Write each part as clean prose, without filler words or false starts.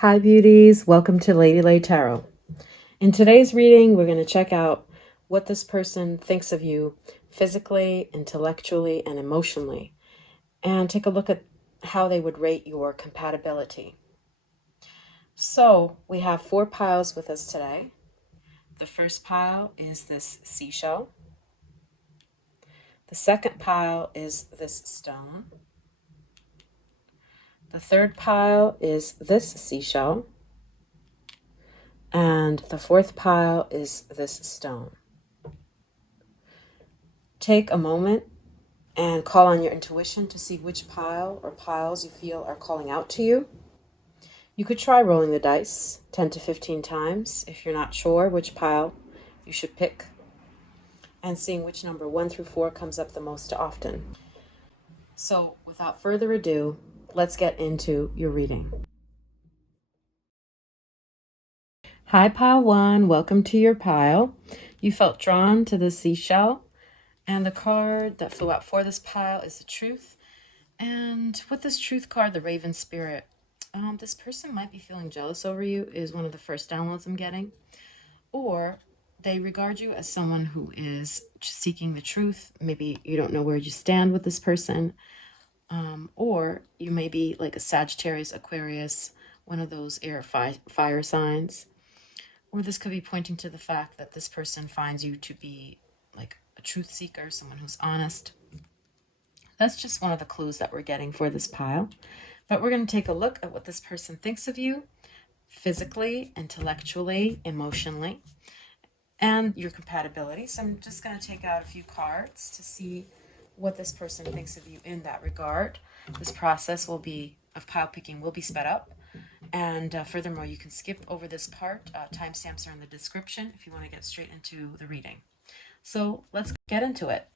Hi beauties, welcome to Lady Lay Tarot. In today's reading, we're going to check out what this person thinks of you physically, intellectually, and emotionally, and take a look at how they would rate your compatibility. So we have 4 piles with us today. The first pile is this seashell. The second pile is this stone. The third pile is this seashell. And the fourth pile is this stone. Take a moment and call on your intuition to see which pile or piles you feel are calling out to you. You could try rolling the dice 10 to 15 times if you're not sure which pile you should pick, and seeing which number 1 through 4 comes up the most often. So without further ado, let's get into your reading. Hi, pile 1. Welcome to your pile. You felt drawn to the seashell, and the card that flew out for this pile is the Truth. And with this Truth card, the Raven Spirit, this person might be feeling jealous over you is one of the first downloads I'm getting. Or they regard you as someone who is seeking the truth. Maybe you don't know where you stand with this person. Or you may be like a Sagittarius, Aquarius, one of those air fire signs. Or this could be pointing to the fact that this person finds you to be like a truth seeker, someone who's honest. That's just one of the clues that we're getting for this pile. But we're going to take a look at what this person thinks of you physically, intellectually, emotionally, and your compatibility. So I'm just going to take out a few cards to see what this person thinks of you in that regard. This process of pile picking will be sped up. And furthermore, you can skip over this part. Timestamps are in the description if you want to get straight into the reading. So let's get into it.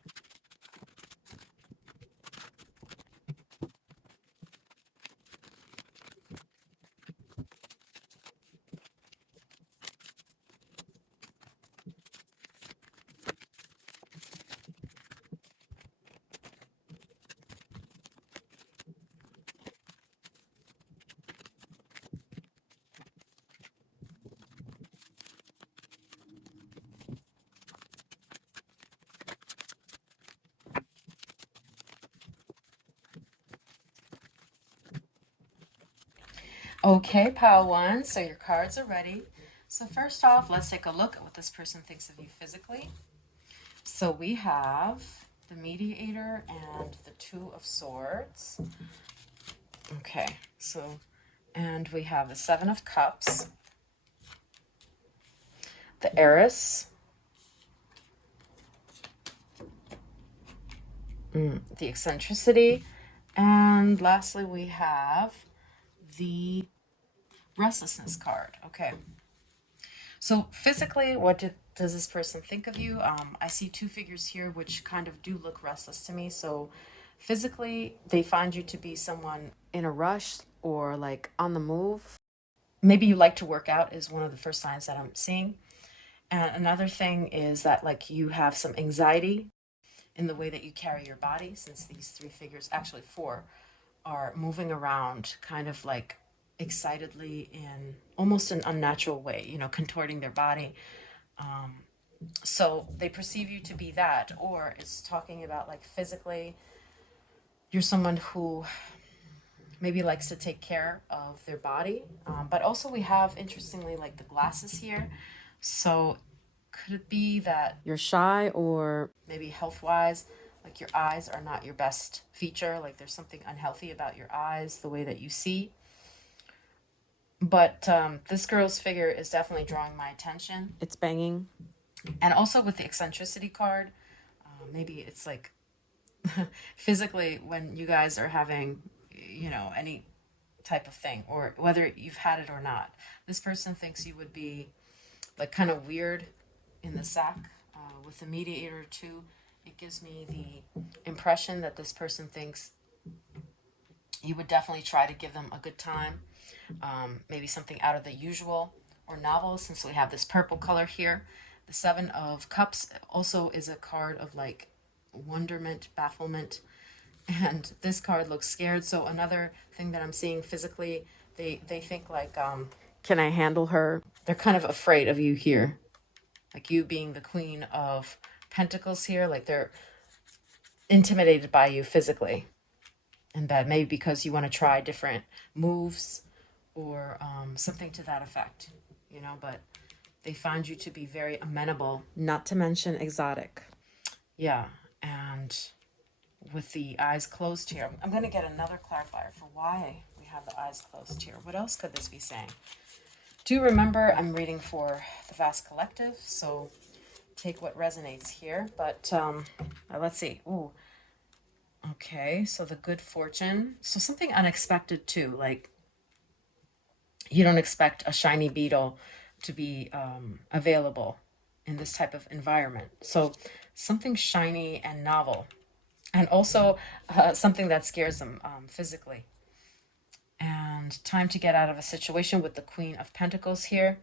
Okay, pile 1, so your cards are ready. So first off, let's take a look at what this person thinks of you physically. So we have the Mediator and the 2 of Swords. Okay, and we have the 7 of Cups, the Heiress, the Eccentricity, and lastly we have the Restlessness card. Okay. So physically, what does this person think of you? I see 2 figures here which kind of do look restless to me. So physically, they find you to be someone in a rush or like on the move. Maybe you like to work out is one of the first signs that I'm seeing. And another thing is that like you have some anxiety in the way that you carry your body, since these 3 figures, actually 4, are moving around kind of like excitedly in almost an unnatural way, contorting their body. So they perceive you to be that, or it's talking about like physically, you're someone who maybe likes to take care of their body. But also we have, interestingly, like the glasses here. So could it be that you're shy, or maybe health-wise, like your eyes are not your best feature, like there's something unhealthy about your eyes, the way that you see. But this girl's figure is definitely drawing my attention. It's banging. And also with the eccentricity card, maybe it's like physically when you guys are having, any type of thing, or whether you've had it or not, this person thinks you would be like kind of weird in the sack. With the Mediator too, it gives me the impression that this person thinks you would definitely try to give them a good time. Maybe something out of the usual or novel, since we have this purple color here. The 7 of Cups also is a card of like wonderment, bafflement, and this card looks scared. So another thing that I'm seeing physically, They think like, can I handle her? They're kind of afraid of you here. Like you being the Queen of Pentacles here, like they're intimidated by you physically. And that maybe because you want to try different moves or something to that effect, you know, but they find you to be very amenable, not to mention exotic. Yeah, and with the eyes closed here, I'm going to get another clarifier for why we have the eyes closed here. What else could this be saying? Do remember, I'm reading for the vast collective, so take what resonates here. But let's see. Ooh, okay. So the good fortune. So something unexpected too. Like you don't expect a shiny beetle to be available in this type of environment. So something shiny and novel, and also something that scares them physically. And time to get out of a situation with the Queen of Pentacles here.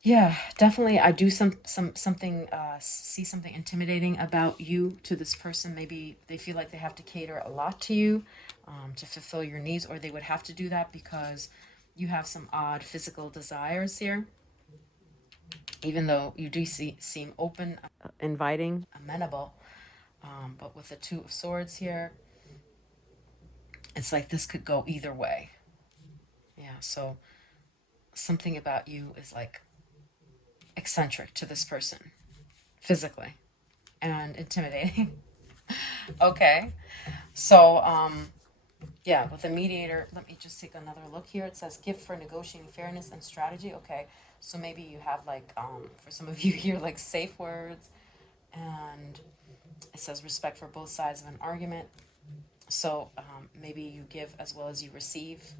Yeah, definitely. I do something see something intimidating about you to this person. Maybe they feel like they have to cater a lot to you to fulfill your needs, or they would have to do that because you have some odd physical desires here. Even though you do seem open, inviting, amenable, but with the Two of Swords here, it's like this could go either way. Yeah, so something about you is like eccentric to this person physically and intimidating. Okay, so yeah, with the mediator, let me just take another look here. It says gift for negotiating fairness and strategy. Okay, so maybe you have like for some of you here like safe words, and it says respect for both sides of an argument. So maybe you give as well as you receive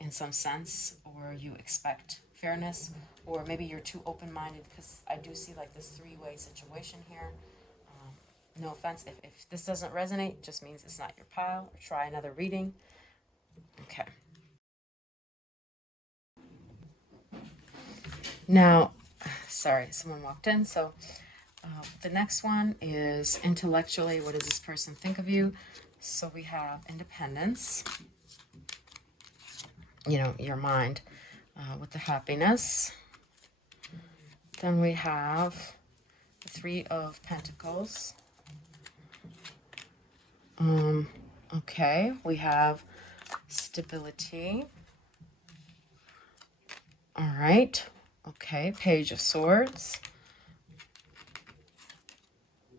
in some sense, or you expect fairness, or maybe you're too open-minded, because I do see like this three-way situation here. No offense, if this doesn't resonate, just means it's not your pile, or try another reading. Okay. Now, sorry, someone walked in. So the next one is intellectually, what does this person think of you? So we have independence, you know, your mind with the happiness. Then we have the Three of Pentacles. Okay, we have stability. All right. Okay, Page of Swords.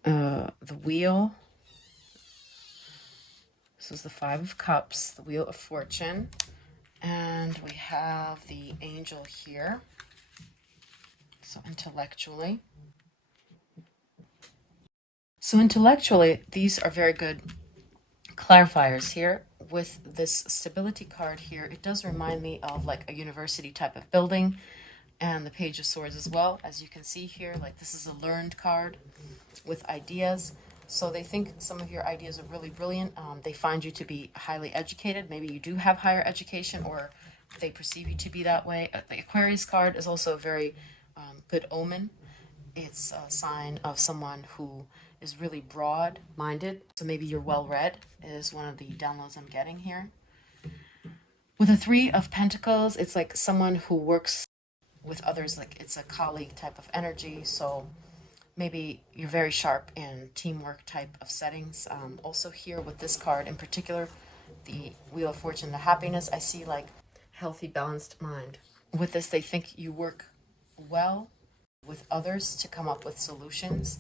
The Wheel. This is the Five of Cups, the Wheel of Fortune. And we have the Angel here. So intellectually. So intellectually, these are very good clarifiers here. With this stability card here, it does remind me of like a university type of building, and the Page of Swords as well. As you can see here, like this is a learned card with ideas. So they think some of your ideas are really brilliant. They find you to be highly educated. Maybe you do have higher education, or they perceive you to be that way. The Aquarius card is also a very good omen. It's a sign of someone who is really broad-minded. So maybe you're well-read is one of the downloads I'm getting here. With the Three of Pentacles, it's like someone who works with others, like it's a colleague type of energy. So maybe you're very sharp in teamwork type of settings. Also here with this card in particular, the Wheel of Fortune, the happiness, I see like healthy, balanced mind. With this, they think you work well with others to come up with solutions.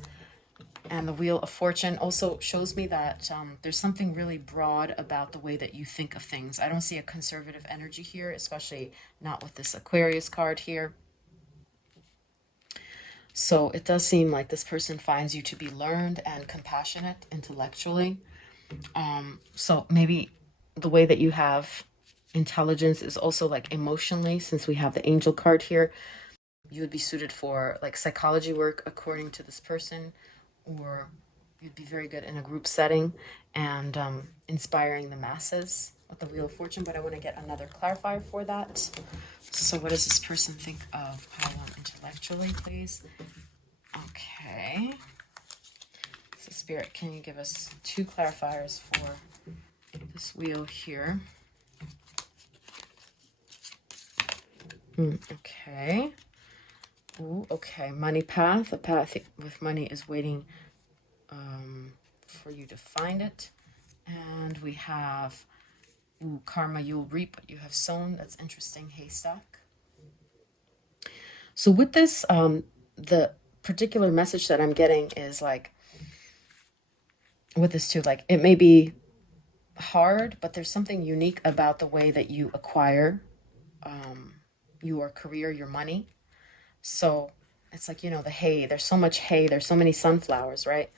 And the Wheel of Fortune also shows me that there's something really broad about the way that you think of things. I don't see a conservative energy here, especially not with this Aquarius card here. So it does seem like this person finds you to be learned and compassionate intellectually. So maybe the way that you have intelligence is also like emotionally, since we have the Angel card here. You would be suited for like psychology work according to this person, or you'd be very good in a group setting and inspiring the masses with the Wheel of Fortune. But I want to get another clarifier for that. So what does this person think of pile one intellectually, please? Okay. So Spirit, can you give us two clarifiers for this wheel here? Okay. Ooh, okay. Money path. A path with money is waiting for you to find it. And we have, ooh, karma, you'll reap what you have sown. That's interesting. Haystack. So with this, the particular message that I'm getting is like, with this too, like it may be hard, but there's something unique about the way that you acquire your career, your money. So it's like, the hay, there's so much hay, there's so many sunflowers, right?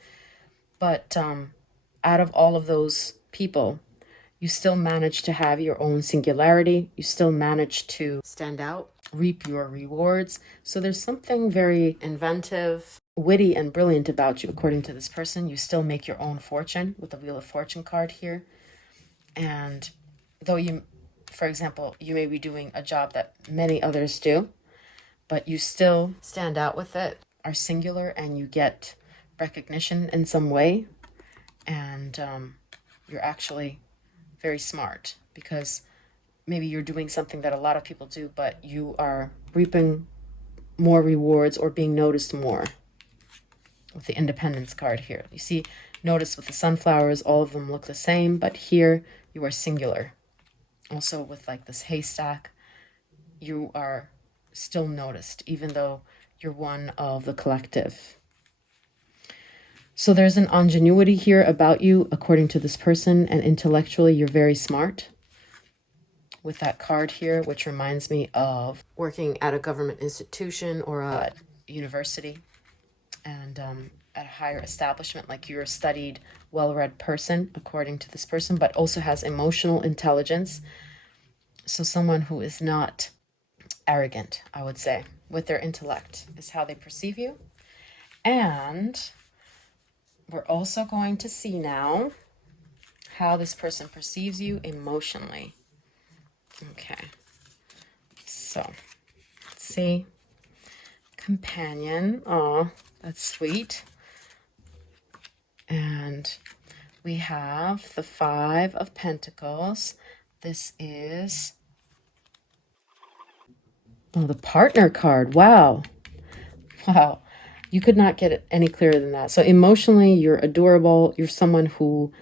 But out of all of those people, you still manage to have your own singularity. You still manage to stand out, reap your rewards. So there's something very inventive, witty, and brilliant about you, according to this person. You still make your own fortune with the Wheel of Fortune card here. And though you, for example, you may be doing a job that many others do, but you still stand out with it, are singular, and you get recognition in some way. And you're actually very smart because maybe you're doing something that a lot of people do, but you are reaping more rewards or being noticed more with the Independence card here. You see, notice with the sunflowers, all of them look the same, but here you are singular. Also with like this haystack, you are still noticed, even though you're one of the collective. So there's an ingenuity here about you, according to this person, and intellectually you're very smart. With that card here, which reminds me of working at a government institution or a university and at a higher establishment, like you're a studied, well-read person, according to this person, but also has emotional intelligence. So someone who is not arrogant, I would say, with their intellect is how they perceive you. And we're also going to see now how this person perceives you emotionally. Okay, so let's see. Companion. Oh, that's sweet. And we have the Five of Pentacles. This is, oh, the partner card. Wow. Wow. You could not get it any clearer than that. So emotionally, you're adorable. You're someone who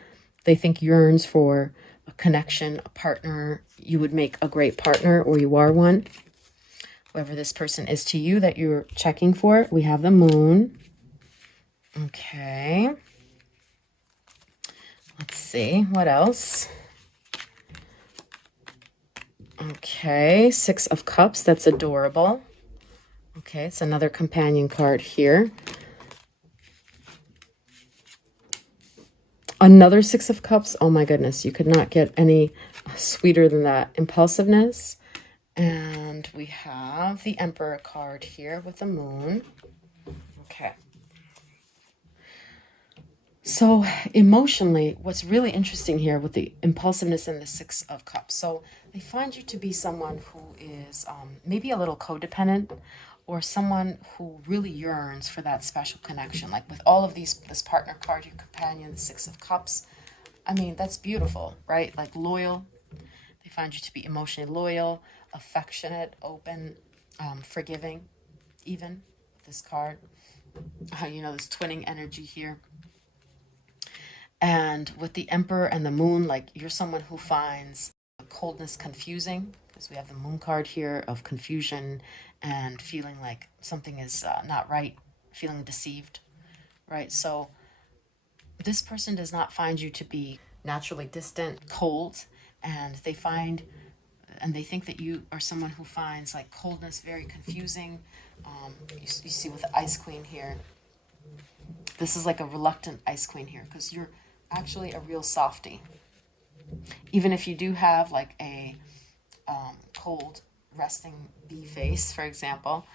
they think yearns for a connection, a partner. You would make a great partner, or you are one. Whoever this person is to you that you're checking for. We have the Moon. Okay. Let's see. What else? Okay. Six of Cups. That's adorable. Okay. It's another companion card here. Another Six of Cups. Oh my goodness. You could not get any sweeter than that. Impulsiveness. And we have the Emperor card here with the Moon. Okay. So emotionally, what's really interesting here with the impulsiveness and the Six of Cups. So they find you to be someone who is maybe a little codependent, or someone who really yearns for that special connection. Like with all of these, this partner card, your companion, the Six of Cups. I mean, that's beautiful, right? Like loyal. They find you to be emotionally loyal, affectionate, open, forgiving, even with this card. This twinning energy here. And with the Emperor and the Moon, like you're someone who finds coldness confusing, because we have the Moon card here of confusion and feeling like something is not right, feeling deceived, right? So this person does not find you to be naturally distant, cold, and they think that you are someone who finds like coldness very confusing. You see with the Ice Queen here, this is like a reluctant Ice Queen here, because you're actually a real softie. Even if you do have like a cold resting bee face, for example,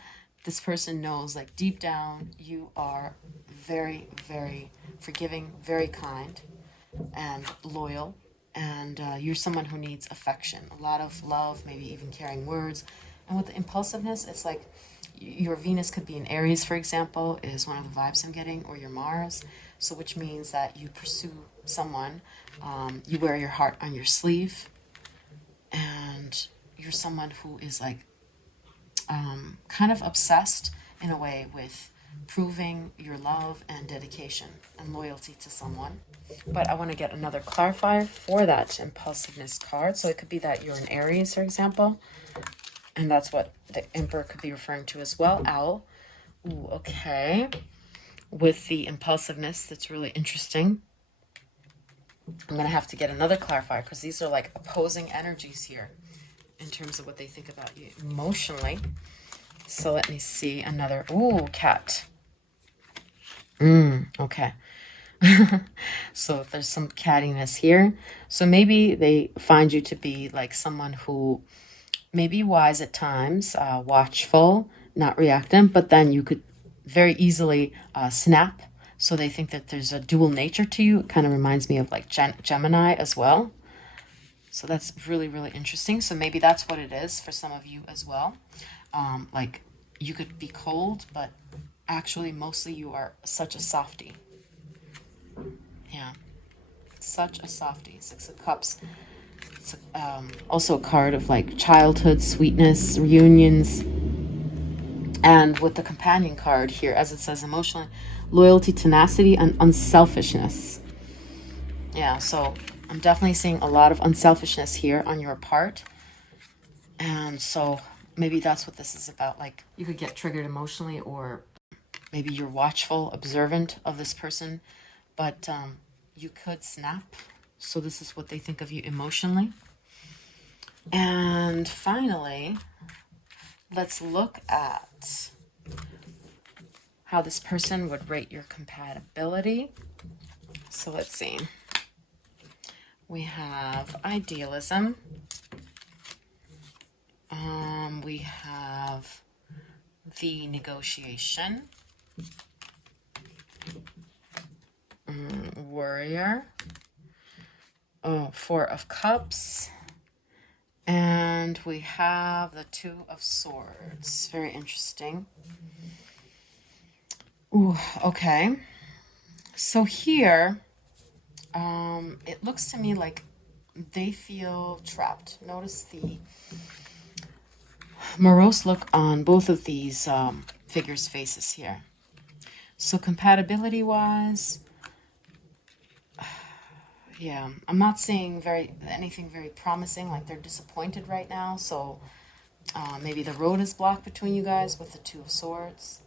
this person knows like deep down you are very, very forgiving, very kind, and loyal. And you're someone who needs affection, a lot of love, maybe even caring words. And with the impulsiveness, it's like your Venus could be in Aries, for example, is one of the vibes I'm getting, or your Mars. So which means that you pursue someone, you wear your heart on your sleeve, and you're someone who is like kind of obsessed in a way with proving your love and dedication and loyalty to someone. But I want to get another clarifier for that impulsiveness card. So it could be that you're an Aries, for example, and that's what the Emperor could be referring to as well. Owl. Ooh, okay. With the impulsiveness, that's really interesting. I'm going to have to get another clarifier because these are like opposing energies here in terms of what they think about you emotionally. So let me see another. Ooh, cat. Okay. So there's some cattiness here. So maybe they find you to be like someone who may be wise at times, watchful, not reactive, but then you could very easily snap. So they think that there's a dual nature to you. It kind of reminds me of like Gemini as well. So that's really, really interesting. So maybe that's what it is for some of you as well. Like you could be cold, but actually mostly you are such a softie. Yeah, such a softie. Six of Cups. It's also a card of like childhood, sweetness, reunions. And with the companion card here, as it says, emotional loyalty, tenacity, and unselfishness. Yeah, so I'm definitely seeing a lot of unselfishness here on your part. And so maybe that's what this is about. Like you could get triggered emotionally, or maybe you're watchful, observant of this person, but you could snap. So this is what they think of you emotionally. And finally, let's look at how this person would rate your compatibility. So let's see. We have idealism. We have the negotiation. Warrior. Oh, Four of Cups. And we have the Two of Swords. Very interesting. Ooh, okay. So here, it looks to me like they feel trapped. Notice the morose look on both of these figures' faces here. So compatibility-wise, yeah, I'm not seeing anything very promising, like they're disappointed right now. So maybe the road is blocked between you guys with the Two of Swords.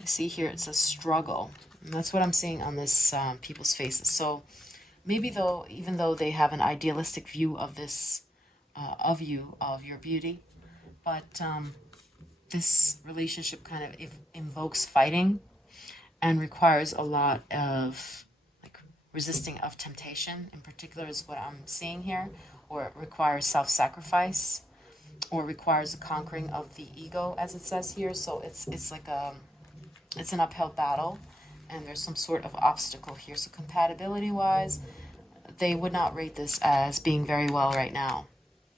You see here, it's a struggle. And that's what I'm seeing on this people's faces. So maybe though, even though they have an idealistic view of this, of you, of your beauty, but this relationship kind of invokes fighting and requires a lot of like resisting of temptation in particular is what I'm seeing here, or it requires self-sacrifice, or requires the conquering of the ego, as it says here. So it's like it's an uphill battle, and there's some sort of obstacle here. So compatibility wise, they would not rate this as being very well right now.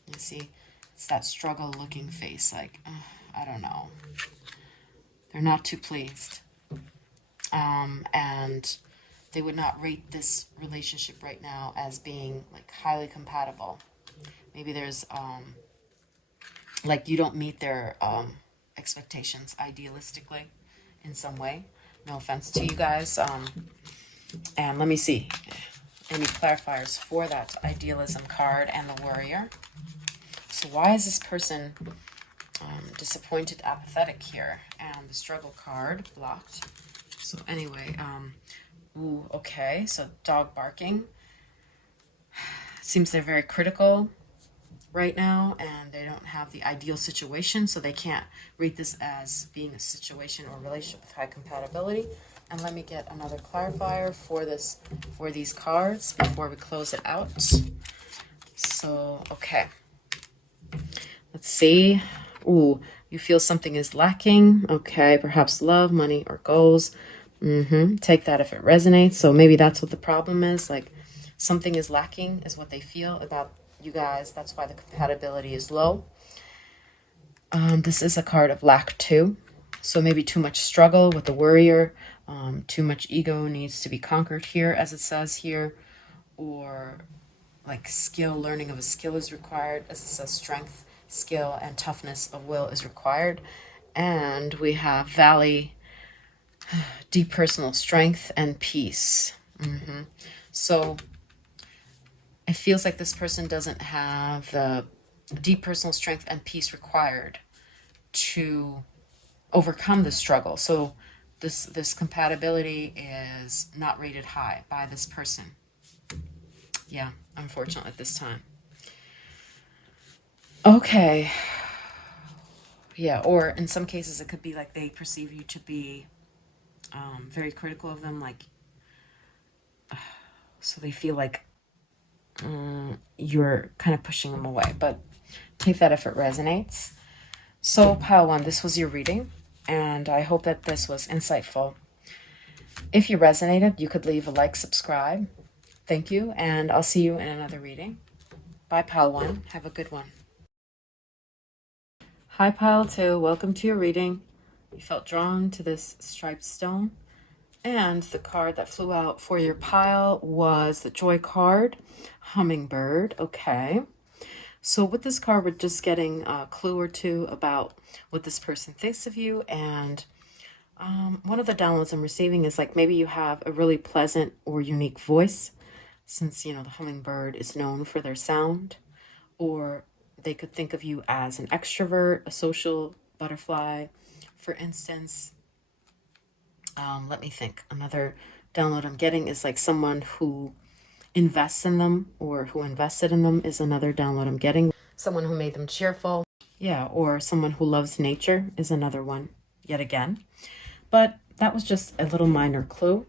You see, it's that struggle looking face, like I don't know, they're not too pleased. And they would not rate this relationship right now as being like highly compatible. Maybe there's like you don't meet their expectations idealistically in some way. No offense to you guys. And let me see any clarifiers for that idealism card and the warrior. So why is this person disappointed, apathetic here? And the struggle card blocked. So anyway, ooh, okay, so dog barking. Seems they're very critical right now, and they don't have the ideal situation, so they can't rate this as being a situation or relationship with high compatibility. And let me get another clarifier for this, for these cards before we close it out. So, okay. Let's see. Ooh, you feel something is lacking. Okay, perhaps love, money, or goals. Take that if it resonates. So maybe that's what the problem is. Like something is lacking is what they feel about you guys. That's why the compatibility is low. This is a card of lack too. So maybe too much struggle with the warrior. Too much ego needs to be conquered here, as it says here. Or like skill, learning of a skill is required, as it says strength skill and toughness of will is required. And we have Valley, deep personal strength and peace. So it feels like this person doesn't have the deep personal strength and peace required to overcome the struggle. So this compatibility is not rated high by this person. Yeah, unfortunately at this time. Okay. Yeah, or in some cases it could be like they perceive you to be very critical of them, like so they feel like you're kind of pushing them away. But take that if it resonates. So pile one, this was your reading, and I hope that this was insightful. If you resonated, you could leave a like, subscribe. Thank you, and I'll see you in another reading. Bye, pile one. Have a good one. Hi, pile two. Welcome to your reading. You felt drawn to this striped stone, and the card that flew out for your pile was the Joy card, Hummingbird. Okay. So with this card, we're just getting a clue or two about what this person thinks of you. And one of the downloads I'm receiving is like maybe you have a really pleasant or unique voice, since, the hummingbird is known for their sound. Or they could think of you as an extrovert, a social butterfly. For instance, let me think. Another download I'm getting is like someone who invests in them, or who invested in them is another download I'm getting. Someone who made them cheerful. Yeah, or someone who loves nature is another one yet again. But that was just a little minor clue.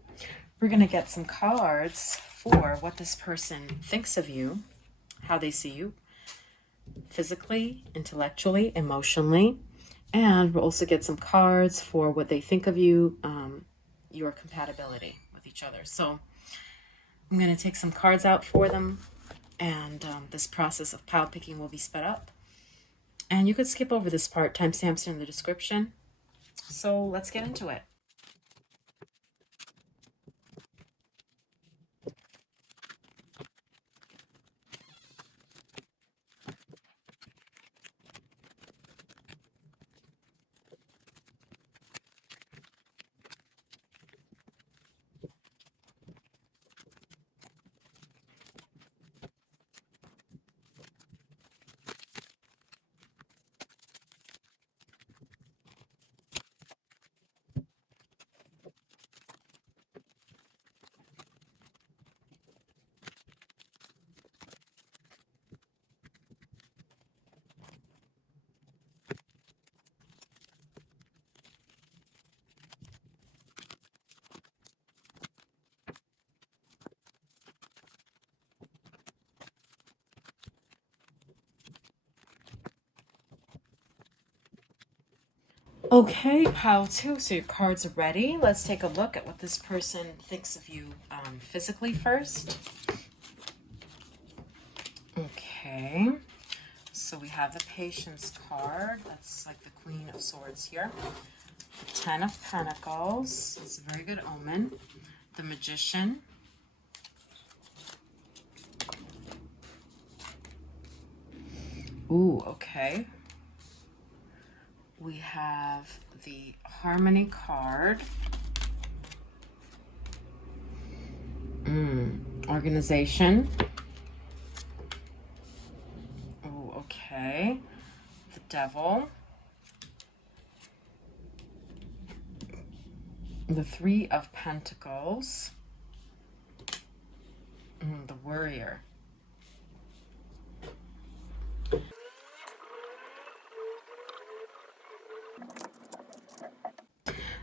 We're going to get some cards for what this person thinks of you, how they see you, physically, intellectually, emotionally. And we'll also get some cards for what they think of you, your compatibility with each other. So I'm going to take some cards out for them, and this process of pile picking will be sped up. And you could skip over this part, timestamps in the description. So let's get into it. Okay, pile two. So your cards are ready. Let's take a look at what this person thinks of you physically first. Okay. So we have the Patience card. That's like the Queen of Swords here. The Ten of Pentacles. It's a very good omen. The Magician. Ooh, okay. We have the Harmony card. Organization. Ooh, okay. The Devil. The Three of Pentacles. The Warrior.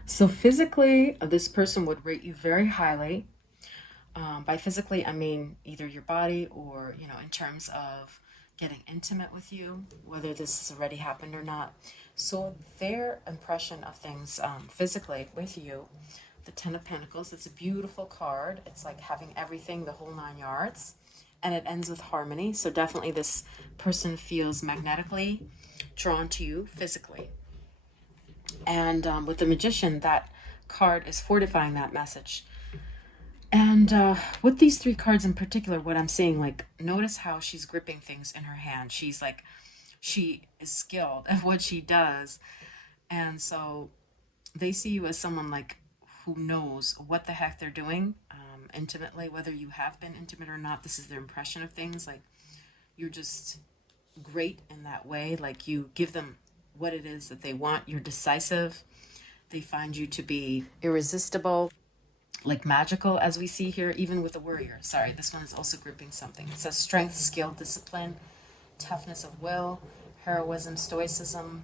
So physically, this person would rate you very highly. By physically, I mean either your body or, in terms of getting intimate with you, whether this has already happened or not. So their impression of things physically with you, the Ten of Pentacles, it's a beautiful card. It's like having everything, the whole 9 yards. And it ends with harmony. So definitely this person feels magnetically drawn to you physically. And with the Magician, that card is fortifying that message. And with these 3 cards in particular, what I'm seeing, like, notice how she's gripping things in her hand. She's she is skilled at what she does. And so they see you as someone like who knows what the heck they're doing, intimately, whether you have been intimate or not. This is their impression of things. Like, you're just great in that way. Like, you give them what it is that they want. You're decisive. They find you to be irresistible, like magical, as we see here, even with a warrior. Sorry, this one is also grouping something. It says strength, skill, discipline, toughness of will, heroism, stoicism,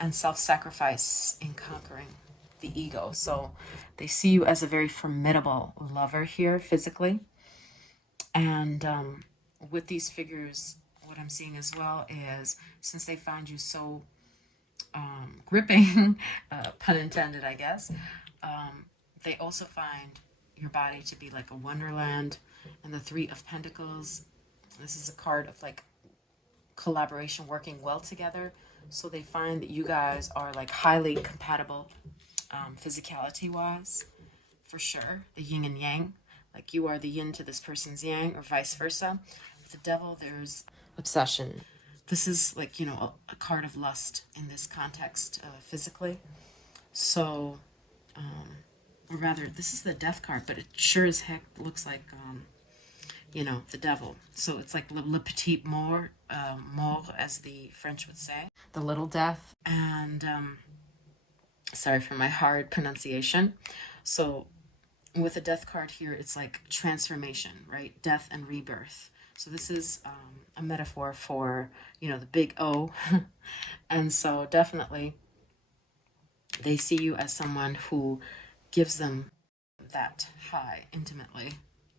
and self-sacrifice in conquering the ego. So they see you as a very formidable lover here physically. And with these figures, what I'm seeing as well is, since they find you so gripping, pun intended, I guess, they also find your body to be like a wonderland. And the Three of Pentacles, this is a card of like collaboration, working well together. So they find that you guys are like highly compatible, physicality wise, for sure. The yin and yang, like you are the yin to this person's yang, or vice versa. With the Devil, there's obsession. This is like, you know, a card of lust in this context, physically. So, or rather, this is the Death card, but it sure as heck looks like, you know, the Devil. So it's like le petit mort, mort, as the French would say, the little death. And sorry for my hard pronunciation. So with the Death card here, it's like transformation, right? Death and rebirth. So this is a metaphor for, you know, the big O. And so definitely they see you as someone who gives them that high intimately.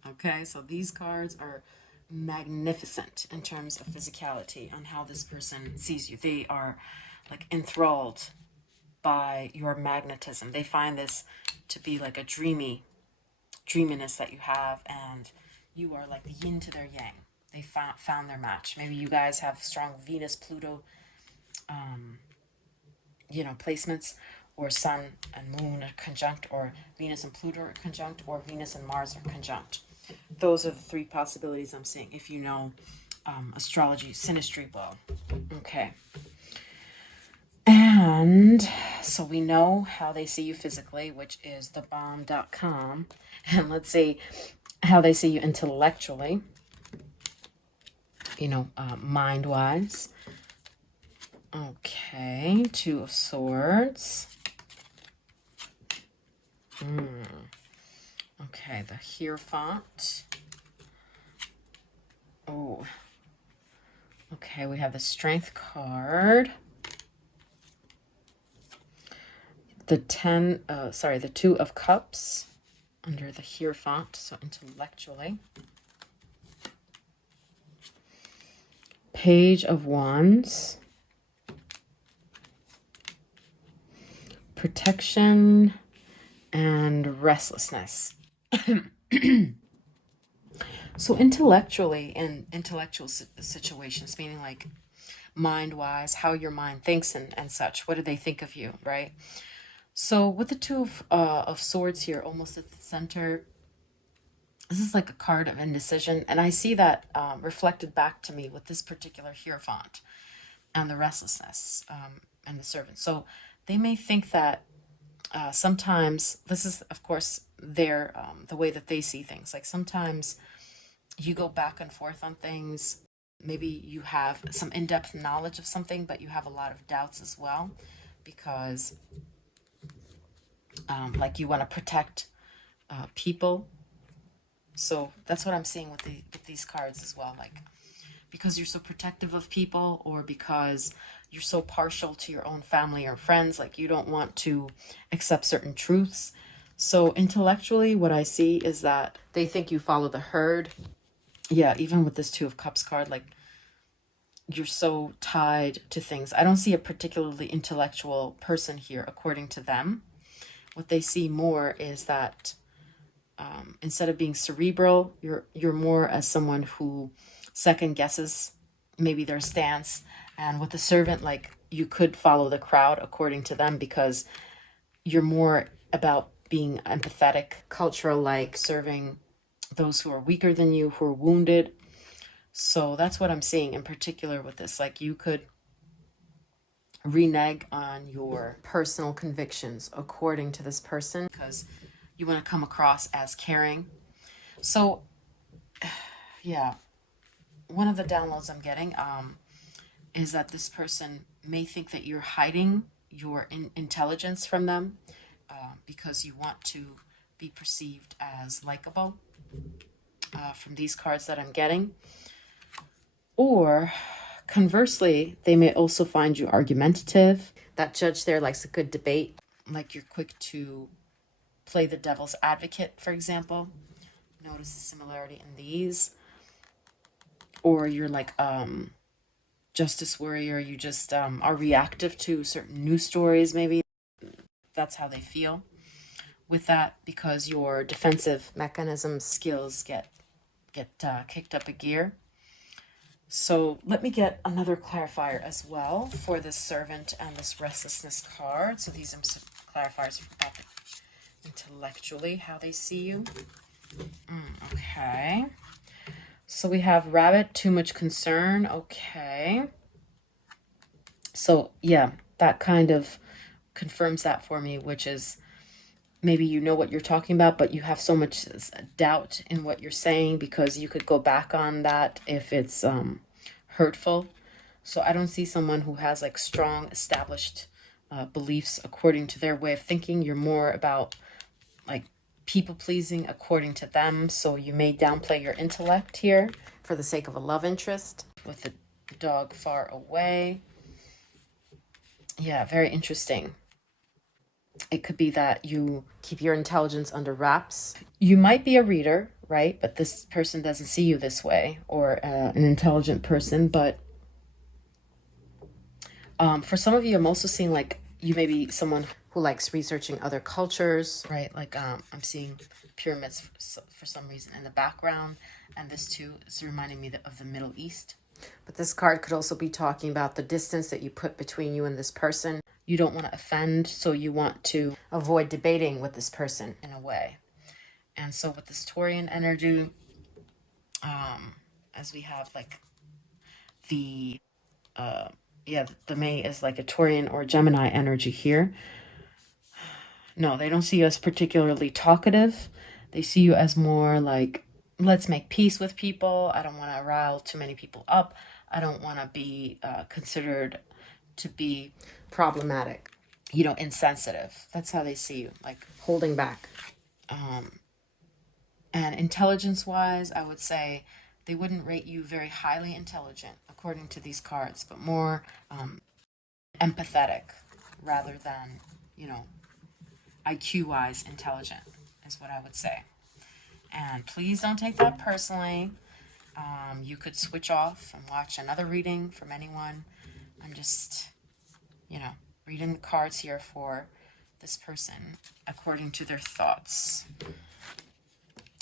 Okay, so these cards are magnificent in terms of physicality on how this person sees you. They are like enthralled by your magnetism. They find this to be like a dreaminess that you have, and you are like the yin to their yang. They found their match. Maybe you guys have strong Venus, Pluto, you know, placements, or Sun and Moon are conjunct, or Venus and Pluto are conjunct, or Venus and Mars are conjunct. Those are the three possibilities I'm seeing if you know astrology, synastry well. Okay. And so we know how they see you physically, which is thebomb.com. And let's see how they see you intellectually, you know, mind-wise. Okay, Two of Swords. Okay, the Hierophant. Oh. Okay, we have the Strength card. The the Two of Cups under the Hierophant, so intellectually. Page of Wands. Protection and restlessness. So intellectually, in intellectual situations, meaning like mind-wise, how your mind thinks and such, what do they think of you, right? So with the Two of Swords here, almost at the center, this is like a card of indecision. And I see that reflected back to me with this particular Hierophant and the restlessness and the Servant. So they may think that sometimes, this is, of course, their the way that they see things. Like sometimes you go back and forth on things. Maybe you have some in-depth knowledge of something, but you have a lot of doubts as well, because like you want to protect people. So that's what I'm seeing with these cards as well. Like, because you're so protective of people, or because you're so partial to your own family or friends, like you don't want to accept certain truths. So intellectually, what I see is that they think you follow the herd. Yeah, even with this Two of Cups card, like you're so tied to things. I don't see a particularly intellectual person here, according to them. What they see more is that instead of being cerebral, you're more as someone who second guesses maybe their stance. And with the Servant, like you could follow the crowd, according to them, because you're more about being empathetic, cultural, like serving those who are weaker than you, who are wounded. So that's what I'm seeing in particular with this. Like you could renege on your personal convictions according to this person because you want to come across as caring. So yeah, one of the downloads I'm getting is that this person may think that you're hiding your intelligence from them because you want to be perceived as likable from these cards that I'm getting. Or conversely, they may also find you argumentative. That judge there likes a good debate. Like you're quick to play the devil's advocate, for example. Notice the similarity in these. Or you're like justice warrior. You just are reactive to certain news stories, maybe. That's how they feel with that, because your defensive mechanism skills get kicked up a gear. So let me get another clarifier as well for this servant and this restlessness card. So these are some clarifiers about the intellectually, how they see you. Okay. So we have rabbit, too much concern. Okay. So yeah, that kind of confirms that for me, which is maybe you know what you're talking about, but you have so much doubt in what you're saying because you could go back on that if it's hurtful. So I don't see someone who has like strong established beliefs according to their way of thinking. You're more about like people pleasing according to them. So you may downplay your intellect here for the sake of a love interest with the dog far away. Yeah, very interesting. It could be that you keep your intelligence under wraps. You might be a reader, right? But this person doesn't see you this way, or an intelligent person. But for some of you, I'm also seeing like you may be someone who likes researching other cultures, right? Like I'm seeing pyramids for some reason in the background. And this too is reminding me of the Middle East. But this card could also be talking about the distance that you put between you and this person. You don't want to offend, so you want to avoid debating with this person in a way. And so with this Taurian energy, as we have like the May is like a Taurian or Gemini energy here. No, they don't see you as particularly talkative. They see you as more like, let's make peace with people. I don't want to rile too many people up. I don't want to be considered to be problematic, insensitive. That's how they see you, like holding back. And intelligence-wise, I would say they wouldn't rate you very highly intelligent, according to these cards, but more empathetic rather than, IQ-wise intelligent is what I would say. And please don't take that personally. You could switch off and watch another reading from anyone. I'm just, reading the cards here for this person according to their thoughts.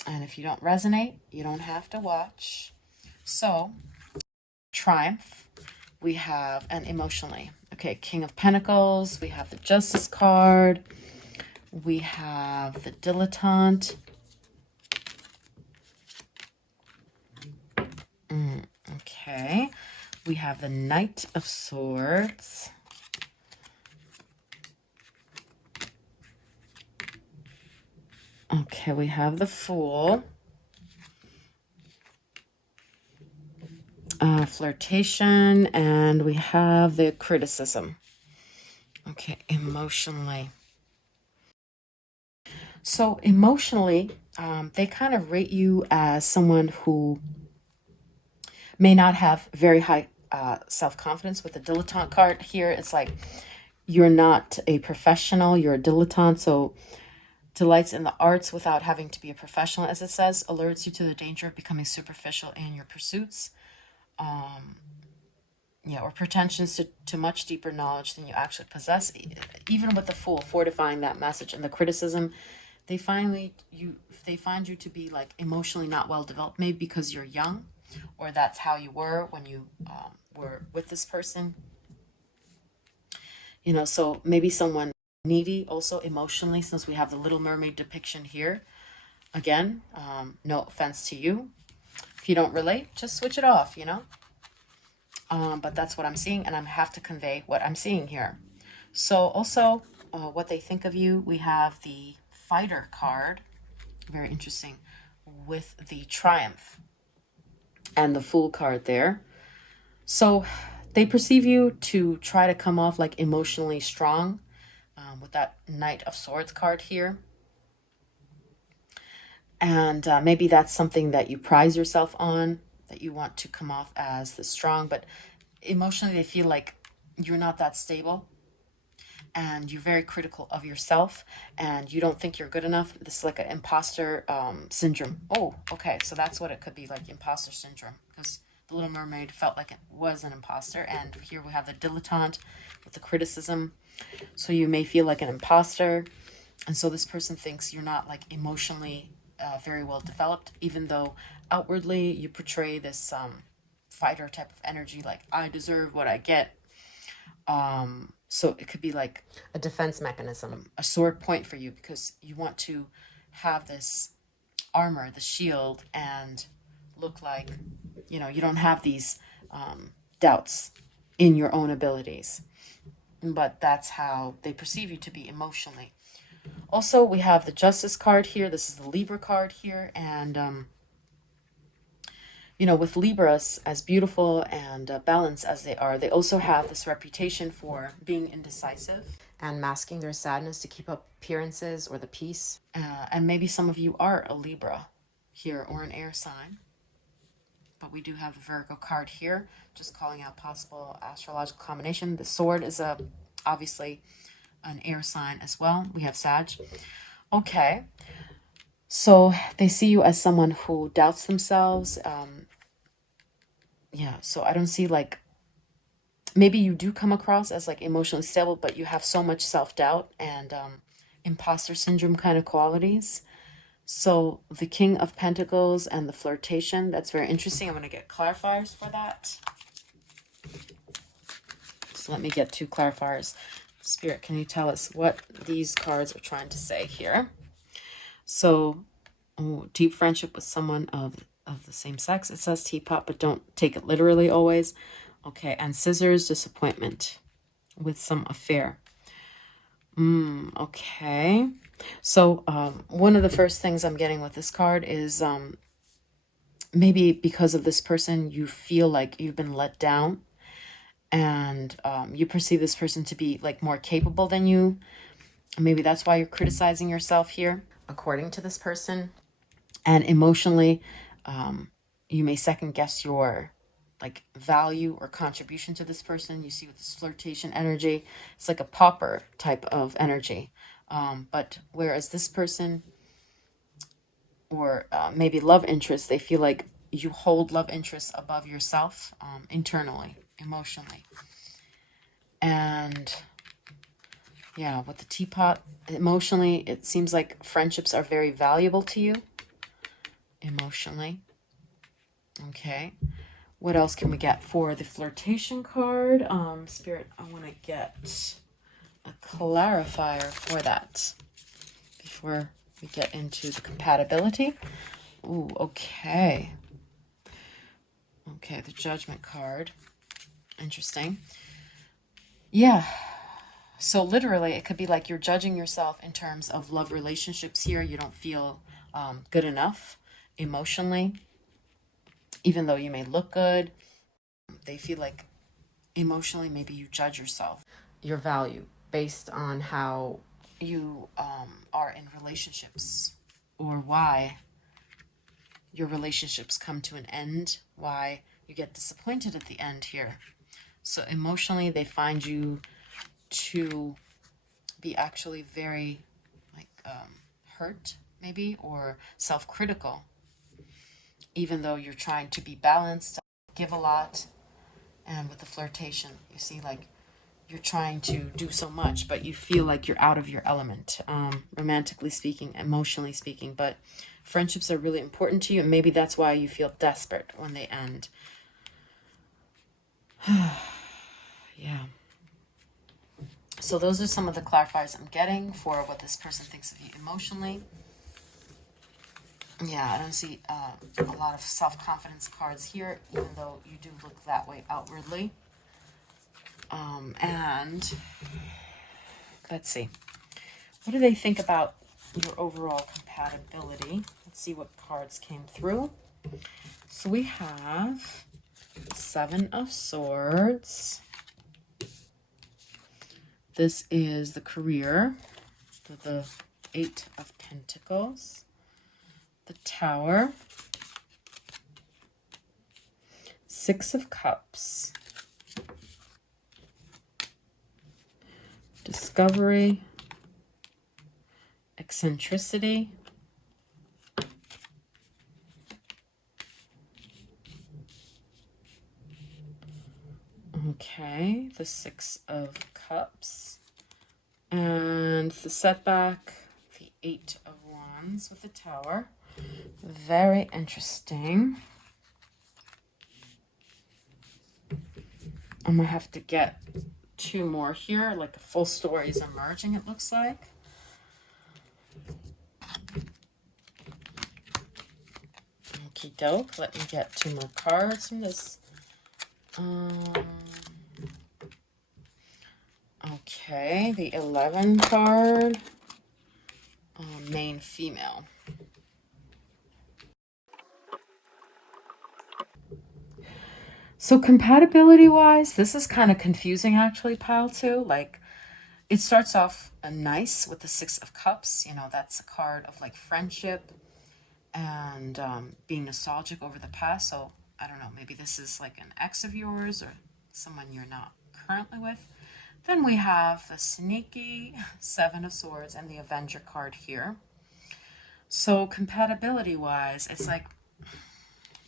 And if you don't resonate, you don't have to watch. So, triumph, we have, and emotionally. Okay, King of Pentacles, we have the Justice card, we have the Dilettante. Okay, we have the Knight of Swords. Okay, we have the Fool. Flirtation, and we have the criticism. Okay, emotionally. So emotionally, they kind of rate you as someone who may not have very high self-confidence. With the dilettante card here, it's like you're not a professional, you're a dilettante, so delights in the arts without having to be a professional, as it says, alerts you to the danger of becoming superficial in your pursuits. Or pretensions to much deeper knowledge than you actually possess. Even with the Fool fortifying that message and the criticism, they find you to be like emotionally not well developed, maybe because you're young, or that's how you were when you were with this person. So maybe someone needy also emotionally, since we have the Little Mermaid depiction here. Again, no offense to you. If you don't relate, just switch it off, but that's what I'm seeing, and I have to convey what I'm seeing here. So also, what they think of you, we have the Fighter card, very interesting, with the Triumph and the Fool card there. So they perceive you to try to come off like emotionally strong, with that Knight of Swords card here. And maybe that's something that you prize yourself on, that you want to come off as the strong, but emotionally they feel like you're not that stable, and you're very critical of yourself, and you don't think you're good enough. This is like an imposter syndrome. Oh, okay, so that's what it could be, like imposter syndrome, because the Little Mermaid felt like it was an imposter, and here we have the dilettante with the criticism. So you may feel like an imposter, and so this person thinks you're not like emotionally very well developed, even though outwardly you portray this fighter type of energy, like I deserve what I get. So it could be like a defense mechanism, a sword point for you, because you want to have this armor, the shield, and look like, you don't have these doubts in your own abilities. But that's how they perceive you to be emotionally. Also, we have the Justice card here. This is the Libra card here. And, with Libras, as beautiful and balanced as they are, they also have this reputation for being indecisive and masking their sadness to keep up appearances or the peace. And maybe some of you are a Libra here, or an air sign. But we do have the Virgo card here, just calling out possible astrological combination. The Sword is obviously an air sign as well. We have Sag. Okay. So they see you as someone who doubts themselves. So I don't see, like, maybe you do come across as like emotionally stable, but you have so much self-doubt and imposter syndrome kind of qualities. So the King of Pentacles and the flirtation, that's very interesting. I'm going to get clarifiers for that. So let me get 2 clarifiers. Spirit, can you tell us what these cards are trying to say here? So, deep friendship with someone of the same sex. It says teapot, but don't take it literally always. Okay, and scissors, disappointment with some affair. Okay. So one of the first things I'm getting with this card is maybe because of this person, you feel like you've been let down, and you perceive this person to be like more capable than you. Maybe that's why you're criticizing yourself here, according to this person. And emotionally, you may second guess your like value or contribution to this person. You see with this flirtation energy, it's like a pauper type of energy. But whereas this person, or maybe love interest, they feel like you hold love interests above yourself, internally, emotionally. And yeah, with the teapot, emotionally, it seems like friendships are very valuable to you, emotionally. Okay. What else can we get for the flirtation card? Spirit, I want to get a clarifier for that before we get into the compatibility. Ooh, okay. Okay, the Judgment card. Interesting. Yeah. So literally, it could be like you're judging yourself in terms of love relationships here. You don't feel good enough emotionally, even though you may look good. They feel like emotionally, maybe you judge yourself, your value, based on how you are in relationships, or why your relationships come to an end, why you get disappointed at the end here. So emotionally, they find you to be actually very like hurt, maybe, or self-critical, even though you're trying to be balanced, give a lot. And with the flirtation, you see, like, you're trying to do so much, but you feel like you're out of your element, romantically speaking, emotionally speaking. But friendships are really important to you, and maybe that's why you feel desperate when they end. Yeah. So those are some of the clarifiers I'm getting for what this person thinks of you emotionally. Yeah, I don't see a lot of self-confidence cards here, even though you do look that way outwardly. And let's see. What do they think about your overall compatibility? Let's see what cards came through. So we have Seven of Swords. This is the career. The Eight of Pentacles. The Tower. Six of Cups. Discovery. Eccentricity. Okay, the Six of Cups. And the setback, the Eight of Wands with the Tower. Very interesting. I'm going to have to get two more here, like a full story is emerging, it looks like. Okie doke. Let me get two more cards from this. Okay, the 11 card. Main female. So compatibility-wise, this is kind of confusing actually, pile two. Like, it starts off nice with the Six of Cups. You know, that's a card of like friendship and being nostalgic over the past. So I don't know, maybe this is like an ex of yours or someone you're not currently with. Then we have the sneaky Seven of Swords and the Avenger card here. So compatibility wise, it's like,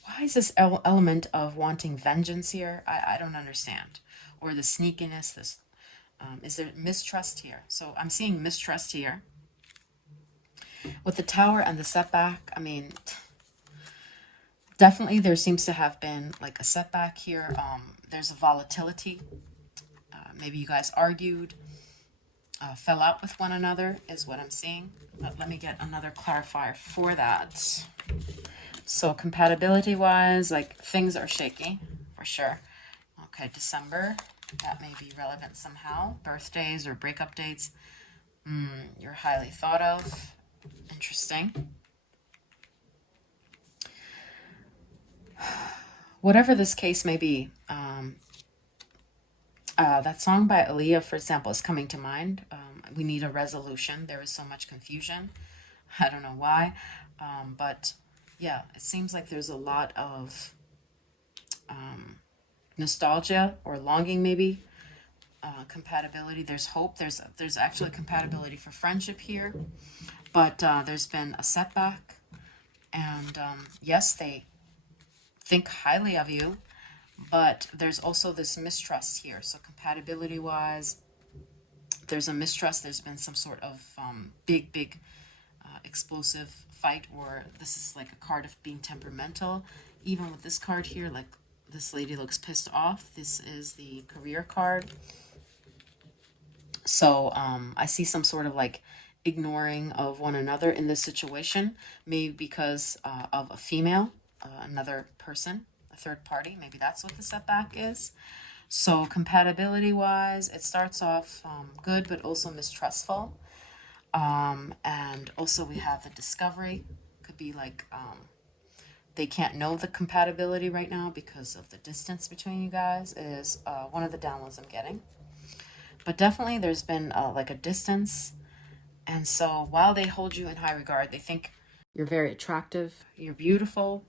why is this element of wanting vengeance here? I don't understand. Or the sneakiness, this is there mistrust here? So I'm seeing mistrust here. With the Tower and the setback, I mean, definitely there seems to have been like a setback here. There's a volatility. Maybe you guys argued, fell out with one another is what I'm seeing. But let me get another clarifier for that. So compatibility wise, like things are shaky for sure. Okay, December, that may be relevant somehow. Birthdays or breakup dates. You're highly thought of. Interesting. Whatever this case may be, that song by Aaliyah, for example, is coming to mind. We need a resolution. There is so much confusion. I don't know why. But yeah, it seems like there's a lot of nostalgia or longing maybe. Compatibility. There's hope. There's actually compatibility for friendship here. But there's been a setback. And yes, they think highly of you. But there's also this mistrust here. So compatibility-wise, there's a mistrust. There's been some sort of big explosive fight, or this is like a card of being temperamental. Even with this card here, like this lady looks pissed off. This is the career card. So I see some sort of like ignoring of one another in this situation, maybe because of a female, another person, a third party. Maybe that's what the setback is. So compatibility wise, it starts off good, but also mistrustful. And also we have the discovery. Could be like they can't know the compatibility right now because of the distance between you guys is one of the downloads I'm getting. But definitely there's been like a distance. And so while they hold you in high regard, they think you're very attractive, you're beautiful.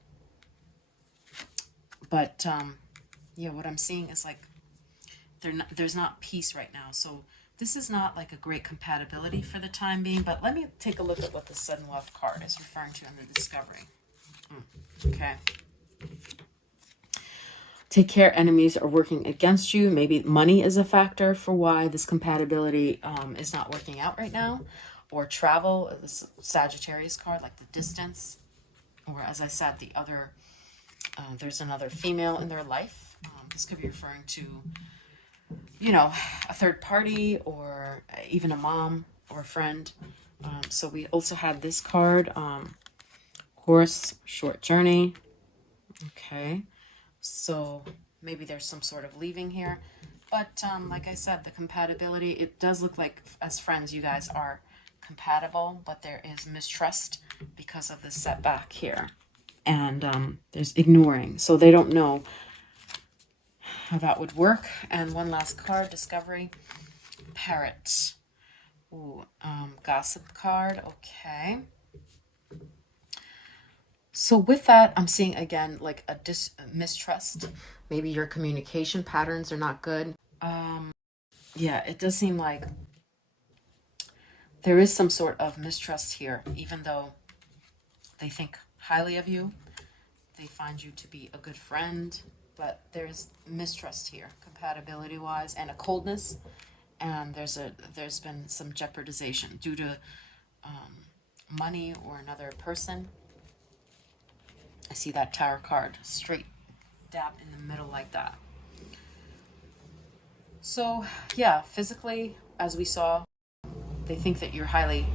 But yeah, what I'm seeing is like there's not peace right now. So this is not like a great compatibility for the time being. But let me take a look at what the Sudden Love card is referring to in the discovery. Okay. Take care, enemies are working against you. Maybe money is a factor for why this compatibility is not working out right now. Or travel, this Sagittarius card, like the distance. Or as I said, the other, there's another female in their life. This could be referring to, you know, a third party or even a mom or a friend. So we also have this card, Horse, short journey. Okay, so maybe there's some sort of leaving here. But like I said, the compatibility, it does look like as friends you guys are compatible, but there is mistrust because of the setback here. And there's ignoring. So they don't know how that would work. And one last card, discovery, parrot. Ooh, gossip card. Okay. So with that, I'm seeing again like a mistrust. Maybe your communication patterns are not good. Yeah, it does seem like there is some sort of mistrust here, even though they think highly of you. They find you to be a good friend, but there's mistrust here, compatibility wise, and a coldness. And there's been some jeopardization due to money or another person. I see that Tower card straight dab in the middle like that. So yeah, physically, as we saw, they think that you're highly,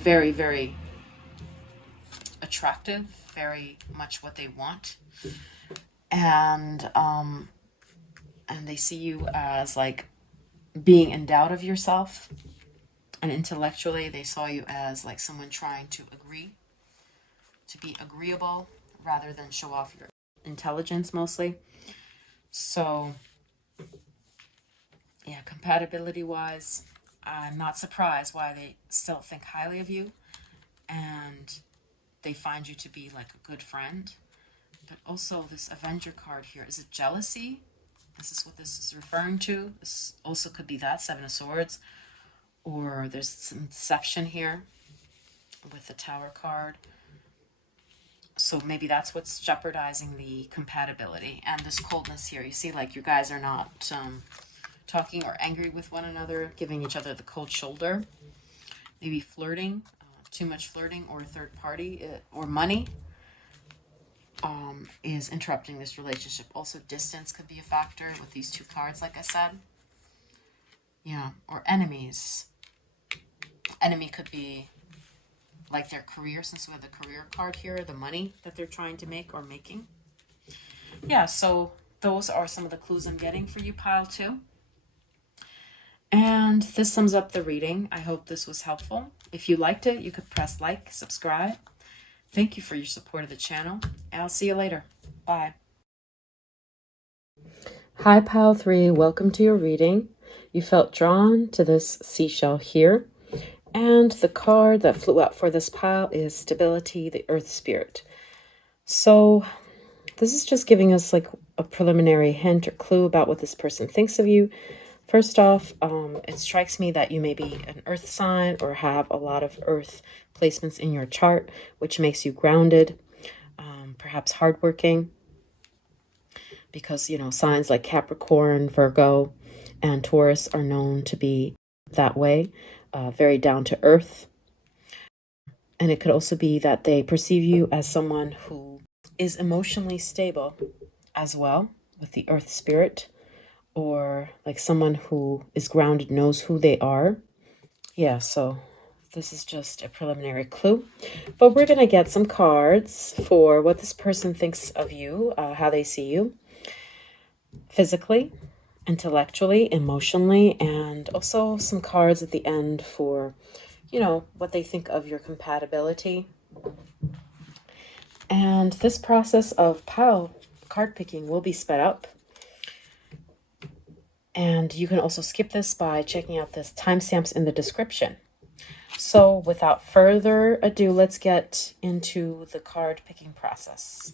very, very attractive, very much what they want. And they see you as like being in doubt of yourself. And intellectually, they saw you as like someone trying to be agreeable rather than show off your intelligence mostly. So yeah, compatibility wise, I'm not surprised why they still think highly of you and they find you to be like a good friend. But also this Avenger card here, is it jealousy? This is what this is referring to. This also could be that Seven of Swords, or there's some deception here with the Tower card. So maybe that's what's jeopardizing the compatibility. And this coldness here, you see like you guys are not talking or angry with one another, giving each other the cold shoulder. Maybe flirting, too much flirting, or a third party, or money is interrupting this relationship. Also, distance could be a factor with these two cards, like I said. Yeah, or enemies. Enemy could be like their career, since we have the career card here, the money that they're trying to make or making. Yeah, so those are some of the clues I'm getting for you, pile 2. And this sums up the reading. I hope this was helpful. If you liked it, you could press like, subscribe. Thank you for your support of the channel. I'll see you later. Bye. Hi, pile 3. Welcome to your reading. You felt drawn to this seashell here. And the card that flew out for this pile is Stability, the Earth Spirit. So this is just giving us like a preliminary hint or clue about what this person thinks of you. First off, it strikes me that you may be an earth sign or have a lot of earth placements in your chart, which makes you grounded, perhaps hardworking, because, signs like Capricorn, Virgo, and Taurus are known to be that way, very down to earth. And it could also be that they perceive you as someone who is emotionally stable as well with the earth spirit, or like someone who is grounded, knows who they are. Yeah, so this is just a preliminary clue. But we're going to get some cards for what this person thinks of you, how they see you physically, intellectually, emotionally, and also some cards at the end for, what they think of your compatibility. And this process of card picking will be sped up. And you can also skip this by checking out this timestamps in the description. So without further ado, let's get into the card picking process.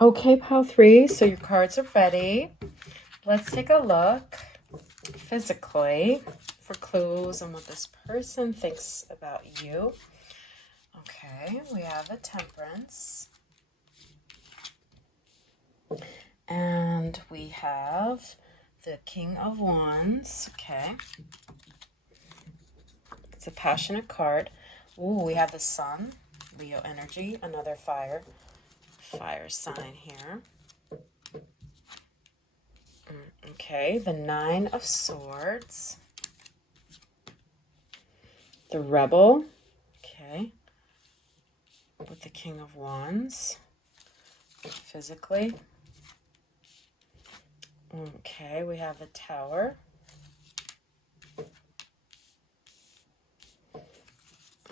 Okay, pile 3, so your cards are ready. Let's take a look physically for clues on what this person thinks about you. Okay, we have the Temperance. And we have the King of Wands. Okay. It's a passionate card. Ooh, we have the Sun, Leo energy, another fire sign here. Okay, the Nine of Swords. The Rebel. Okay. With the King of Wands. Physically. Okay, we have the Tower.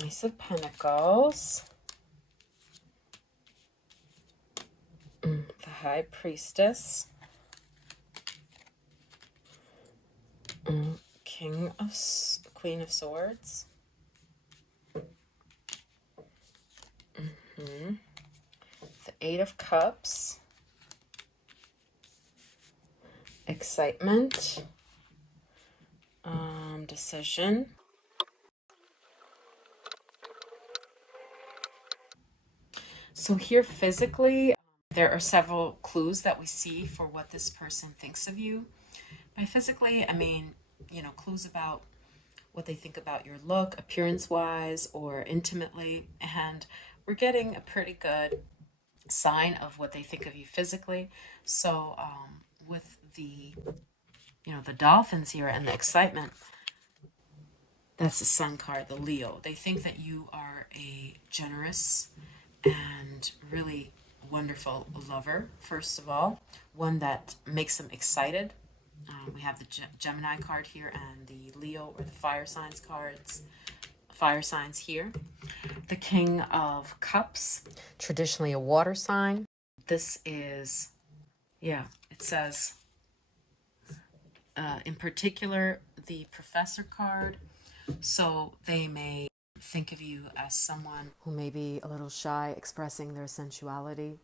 Ace of Pentacles. The High Priestess. Queen of Swords. The Eight of Cups. Excitement. Decision. So here physically, there are several clues that we see for what this person thinks of you. By physically, I mean, clues about what they think about your look, appearance-wise, or intimately. And we're getting a pretty good sign of what they think of you physically. So with the, the dolphins here and the excitement, that's the Sun card, the Leo. They think that you are a generous and really wonderful lover, first of all, one that makes them excited. We have the Gemini card here and the Leo or the fire signs here. The King of Cups, traditionally a water sign. This is, it says, in particular, the Professor card. So they may think of you as someone who may be a little shy, expressing their sensuality.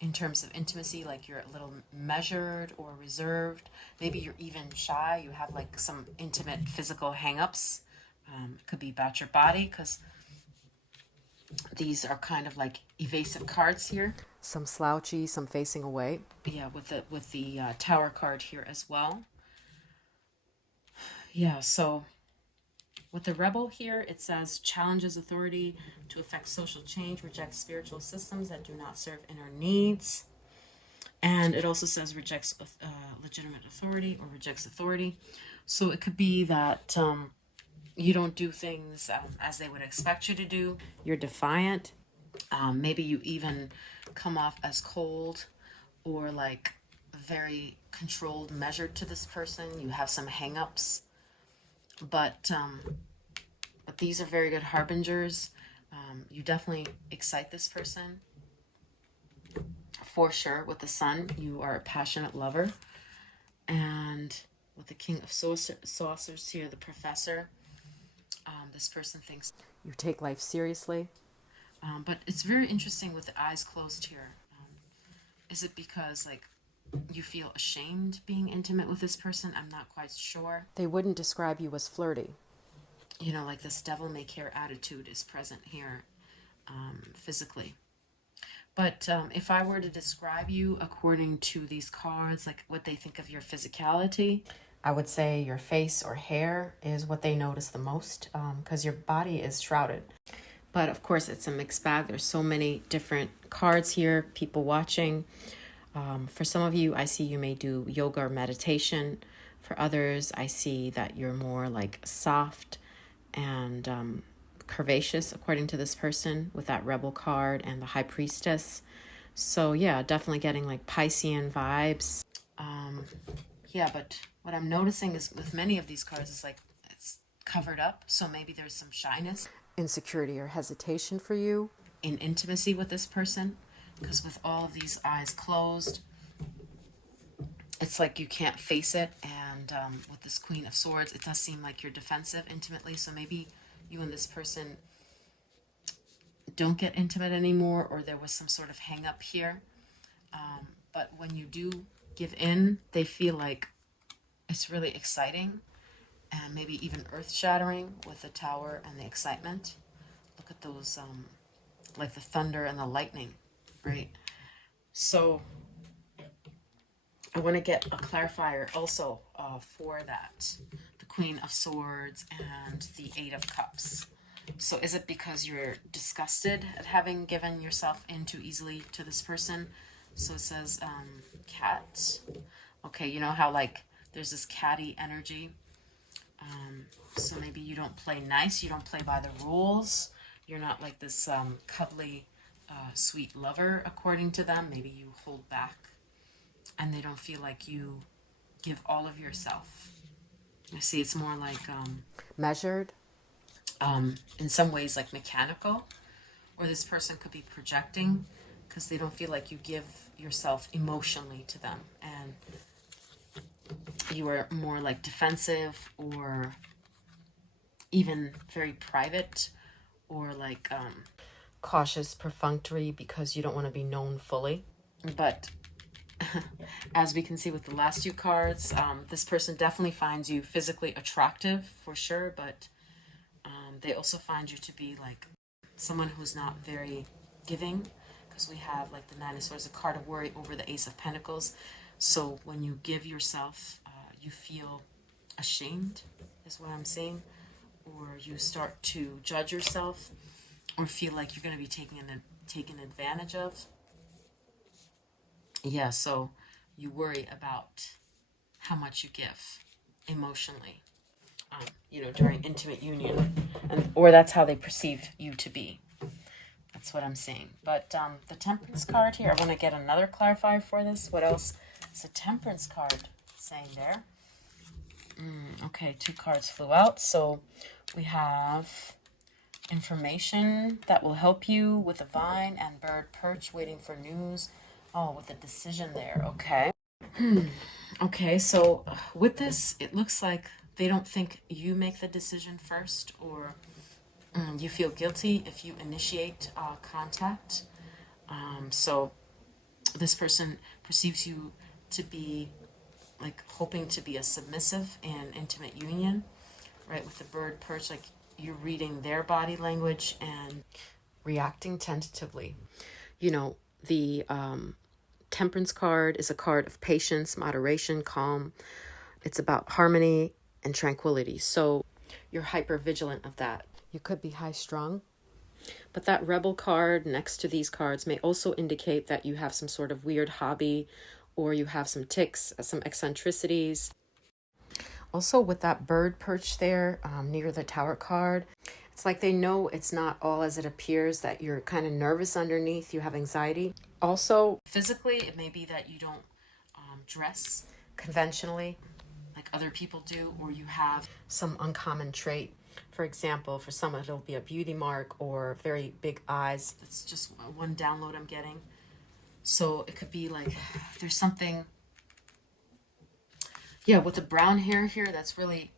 In terms of intimacy, like you're a little measured or reserved. Maybe you're even shy. You have like some intimate physical hang-ups. It could be about your body, because these are kind of like evasive cards here. Some slouchy, some facing away. Yeah, with the Tower card here as well. Yeah, so with the Rebel here, it says challenges authority to effect social change, rejects spiritual systems that do not serve inner needs. And it also says rejects legitimate authority or rejects authority. So it could be that you don't do things as they would expect you to do. You're defiant. Maybe you even come off as cold or like very controlled, measured to this person. You have some hang-ups. But these are very good harbingers. You definitely excite this person. For sure, with the Sun, you are a passionate lover. And with the King of Saucers here, the Professor, this person thinks you take life seriously. But it's very interesting with the eyes closed here. Is it because, like, you feel ashamed being intimate with this person? I'm not quite sure. They wouldn't describe you as flirty. Like this devil may care attitude is present here physically. But if I were to describe you according to these cards, like what they think of your physicality, I would say your face or hair is what they notice the most, because your body is shrouded. But of course, it's a mixed bag. There's so many different cards here, people watching. For some of you, I see you may do yoga or meditation. For others, I see that you're more like soft and curvaceous, according to this person, with that Rebel card and the High Priestess. So yeah, definitely getting like Piscean vibes. Yeah, but what I'm noticing is with many of these cards is like it's covered up. So maybe there's some shyness, insecurity, or hesitation for you in intimacy with this person. Because with all of these eyes closed, it's like you can't face it. And with this Queen of Swords, it does seem like you're defensive intimately. So maybe you and this person don't get intimate anymore, or there was some sort of hang up here. But when you do give in, they feel like it's really exciting and maybe even earth-shattering with the Tower and the excitement. Look at those, like the thunder and the lightning, right? So I want to get a clarifier also for that. The Queen of Swords and the Eight of Cups. So is it because you're disgusted at having given yourself in too easily to this person? So it says cat. Okay, you know how like there's this catty energy. So maybe you don't play nice, you don't play by the rules. You're not like this cuddly, sweet lover according to them. Maybe you hold back and they don't feel like you give all of yourself. I see it's more like measured, in some ways like mechanical, or this person could be projecting because they don't feel like you give yourself emotionally to them, and you are more like defensive or even very private, or like cautious, perfunctory, because you don't want to be known fully. But as we can see with the last two cards, this person definitely finds you physically attractive for sure, but they also find you to be like someone who's not very giving, because we have like the Nine of Swords, a card of worry over the Ace of Pentacles. So when you give yourself, you feel ashamed, is what I'm saying, or you start to judge yourself, or feel like you're going to be taken advantage of. Yeah, so you worry about how much you give emotionally, during intimate union, or that's how they perceive you to be. That's what I'm saying. But the Temperance card here, I want to get another clarifier for this. What else is the Temperance card saying there? Okay, two cards flew out. So we have information that will help you with a vine and bird perch waiting for news. Oh, with a decision there. Okay. Okay, so with this, it looks like they don't think you make the decision first, or you feel guilty if you initiate contact. So this person perceives you to be like hoping to be a submissive in intimate union, right? With the bird perch, like you're reading their body language and reacting tentatively. The Temperance card is a card of patience, moderation, calm. It's about harmony and tranquility. So you're hyper vigilant of that. You could be high strung. But that Rebel card next to these cards may also indicate that you have some sort of weird hobby, or you have some tics, some eccentricities. Also with that bird perch there near the Tower card, it's like they know it's not all as it appears, that you're kind of nervous underneath, you have anxiety. Also, physically, it may be that you don't dress conventionally like other people do, or you have some uncommon trait. For example, for some it'll be a beauty mark or very big eyes. That's just one download I'm getting. So it could be like there's something, yeah, with the brown hair here, that's really,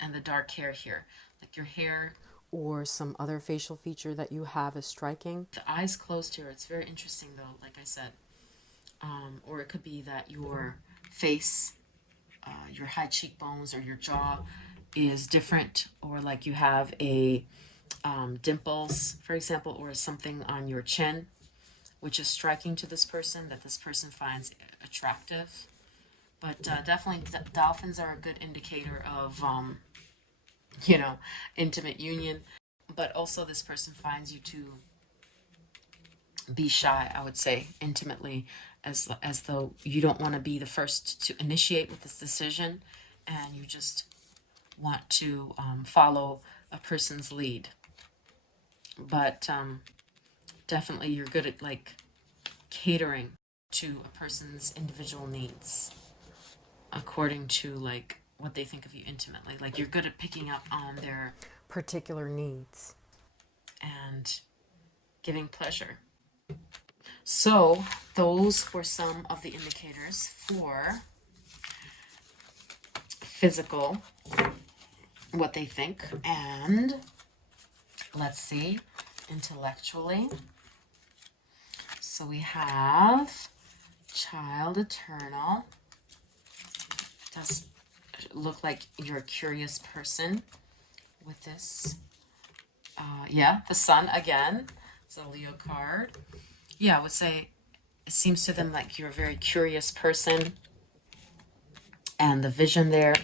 and the dark hair here, like your hair or some other facial feature that you have is striking. The eyes closed here, it's very interesting though, like I said. Or it could be that your face, your high cheekbones or your jaw is different, or like you have a dimples, for example, or something on your chin, which is striking to this person, that this person finds attractive. But definitely dolphins are a good indicator of, intimate union. But also this person finds you to be shy, I would say, intimately, as though you don't want to be the first to initiate with this decision, and you just want to follow a person's lead. But definitely you're good at like catering to a person's individual needs according to like what they think of you intimately. Like you're good at picking up on their particular needs and giving pleasure. So those were some of the indicators for physical, what they think. And let's see, intellectually. So we have child eternal. It does look like you're a curious person with this. Yeah, the sun again. It's a Leo card. Yeah, I would say it seems to them like you're a very curious person. And the vision there,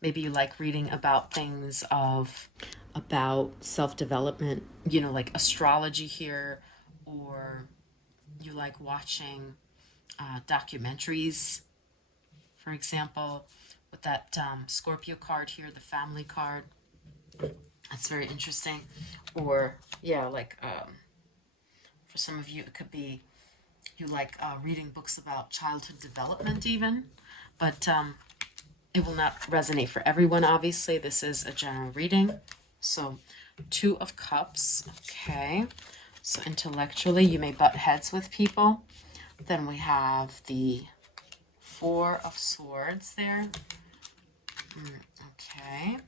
maybe you like reading about things about self-development, you know, like astrology here, or you like watching documentaries, for example, with that Scorpio card here, the family card. That's very interesting. Or, yeah, like for some of you, it could be you like reading books about childhood development even. But it will not resonate for everyone, obviously. This is a general reading. So, 2 of Cups. Okay. So, intellectually, you may butt heads with people. Then we have the 4 of Swords there. Okay.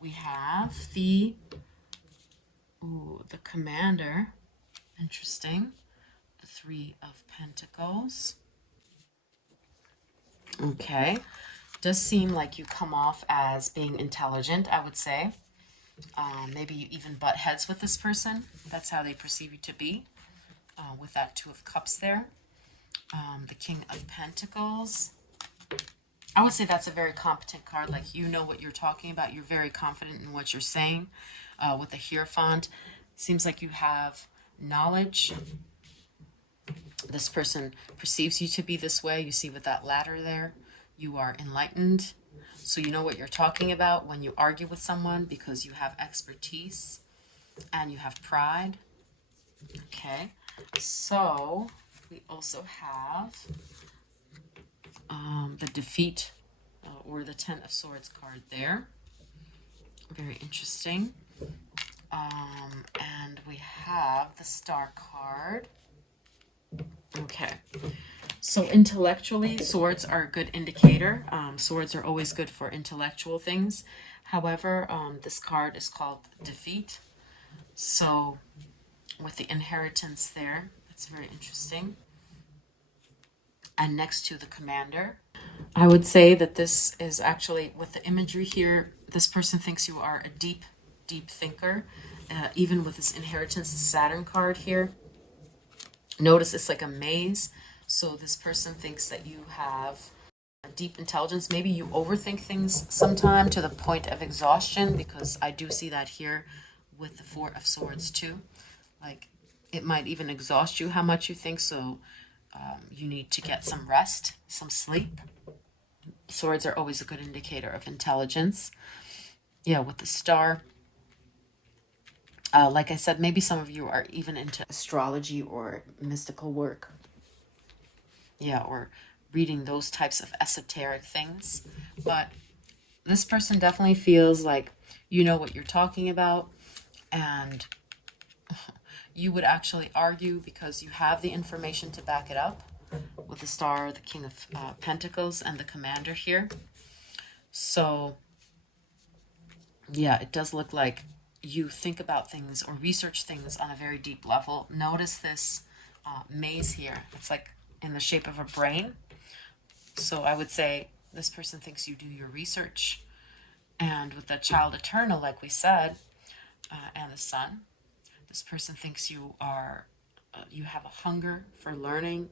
We have the Commander. Interesting. The 3 of Pentacles. Okay. Does seem like you come off as being intelligent, I would say. Maybe you even butt heads with this person. That's how they perceive you to be. With that 2 of Cups there. The King of Pentacles. I would say that's a very competent card. Like, you know what you're talking about. You're very confident in what you're saying. With the Hierophant, seems like you have knowledge. This person perceives you to be this way. You see with that ladder there, you are enlightened. So you know what you're talking about when you argue with someone because you have expertise and you have pride. Okay, so we also have the Defeat or the 10 of Swords card there. Very interesting. And we have the Star card. Okay, so intellectually, swords are a good indicator. Swords are always good for intellectual things. However, this card is called Defeat. So with the inheritance there, it's very interesting. And next to the Commander, I would say that this is actually, with the imagery here, this person thinks you are a deep, deep thinker. Even with this inheritance, the Saturn card here. Notice it's like a maze. So this person thinks that you have a deep intelligence. Maybe you overthink things sometime to the point of exhaustion, because I do see that here with the 4 of Swords too. Like, it might even exhaust you how much you think. So you need to get some rest, some sleep. Swords are always a good indicator of intelligence. Yeah, with the Star. Like I said, maybe some of you are even into astrology or mystical work. Yeah, or reading those types of esoteric things. But this person definitely feels like you know what you're talking about, and you would actually argue because you have the information to back it up with the Star, the King of Pentacles, and the Commander here. So, yeah, it does look like you think about things or research things on a very deep level. Notice this maze here. It's like in the shape of a brain. So I would say this person thinks you do your research. And with the Child Eternal, like we said, and the Sun, this person thinks you are, you have a hunger for learning.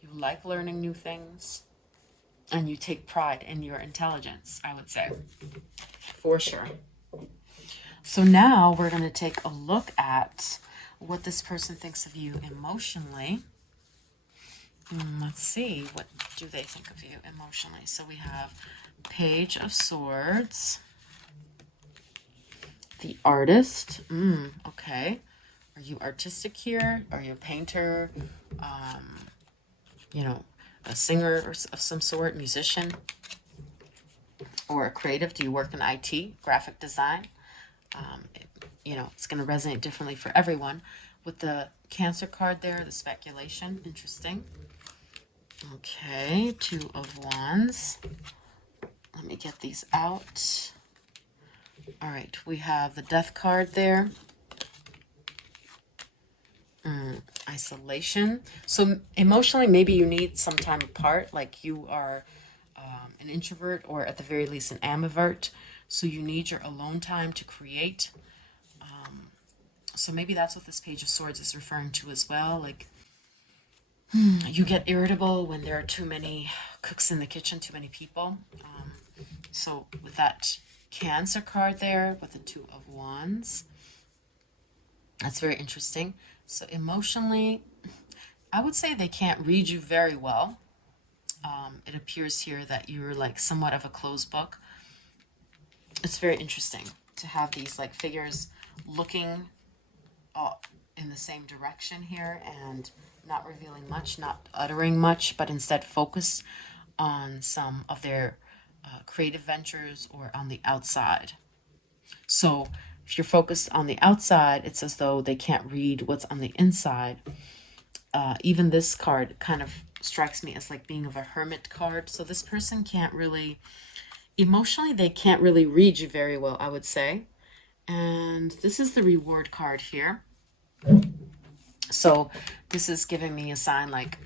You like learning new things. And you take pride in your intelligence, I would say, for sure. So now we're going to take a look at what this person thinks of you emotionally. Let's see, what do they think of you emotionally? So we have Page of Swords, the Artist. Okay. Are you artistic here? Are you a painter? You know, a singer of some sort, musician, or a creative? Do you work in IT, graphic design? You know, it's going to resonate differently for everyone. With the Cancer card there, the speculation, interesting. Okay, 2 of Wands. Let me get these out. All right, we have the Death card there. Isolation. So emotionally, maybe you need some time apart, like you are an introvert or at the very least an ambivert. So you need your alone time to create. So maybe that's what this Page of Swords is referring to as well. Like you get irritable when there are too many cooks in the kitchen, too many people. So with that Cancer card there with the Two of Wands, that's very interesting. So emotionally, I would say they can't read you very well. It appears here that you're like somewhat of a closed book. It's very interesting to have these like figures looking in the same direction here and not revealing much, not uttering much, but instead focus on some of their creative ventures or on the outside. So if you're focused on the outside, it's as though they can't read what's on the inside. Even this card kind of strikes me as like being of a hermit card. So this person can't really, emotionally, they can't really read you very well, I would say. And this is the reward card here. So this is giving me a sign like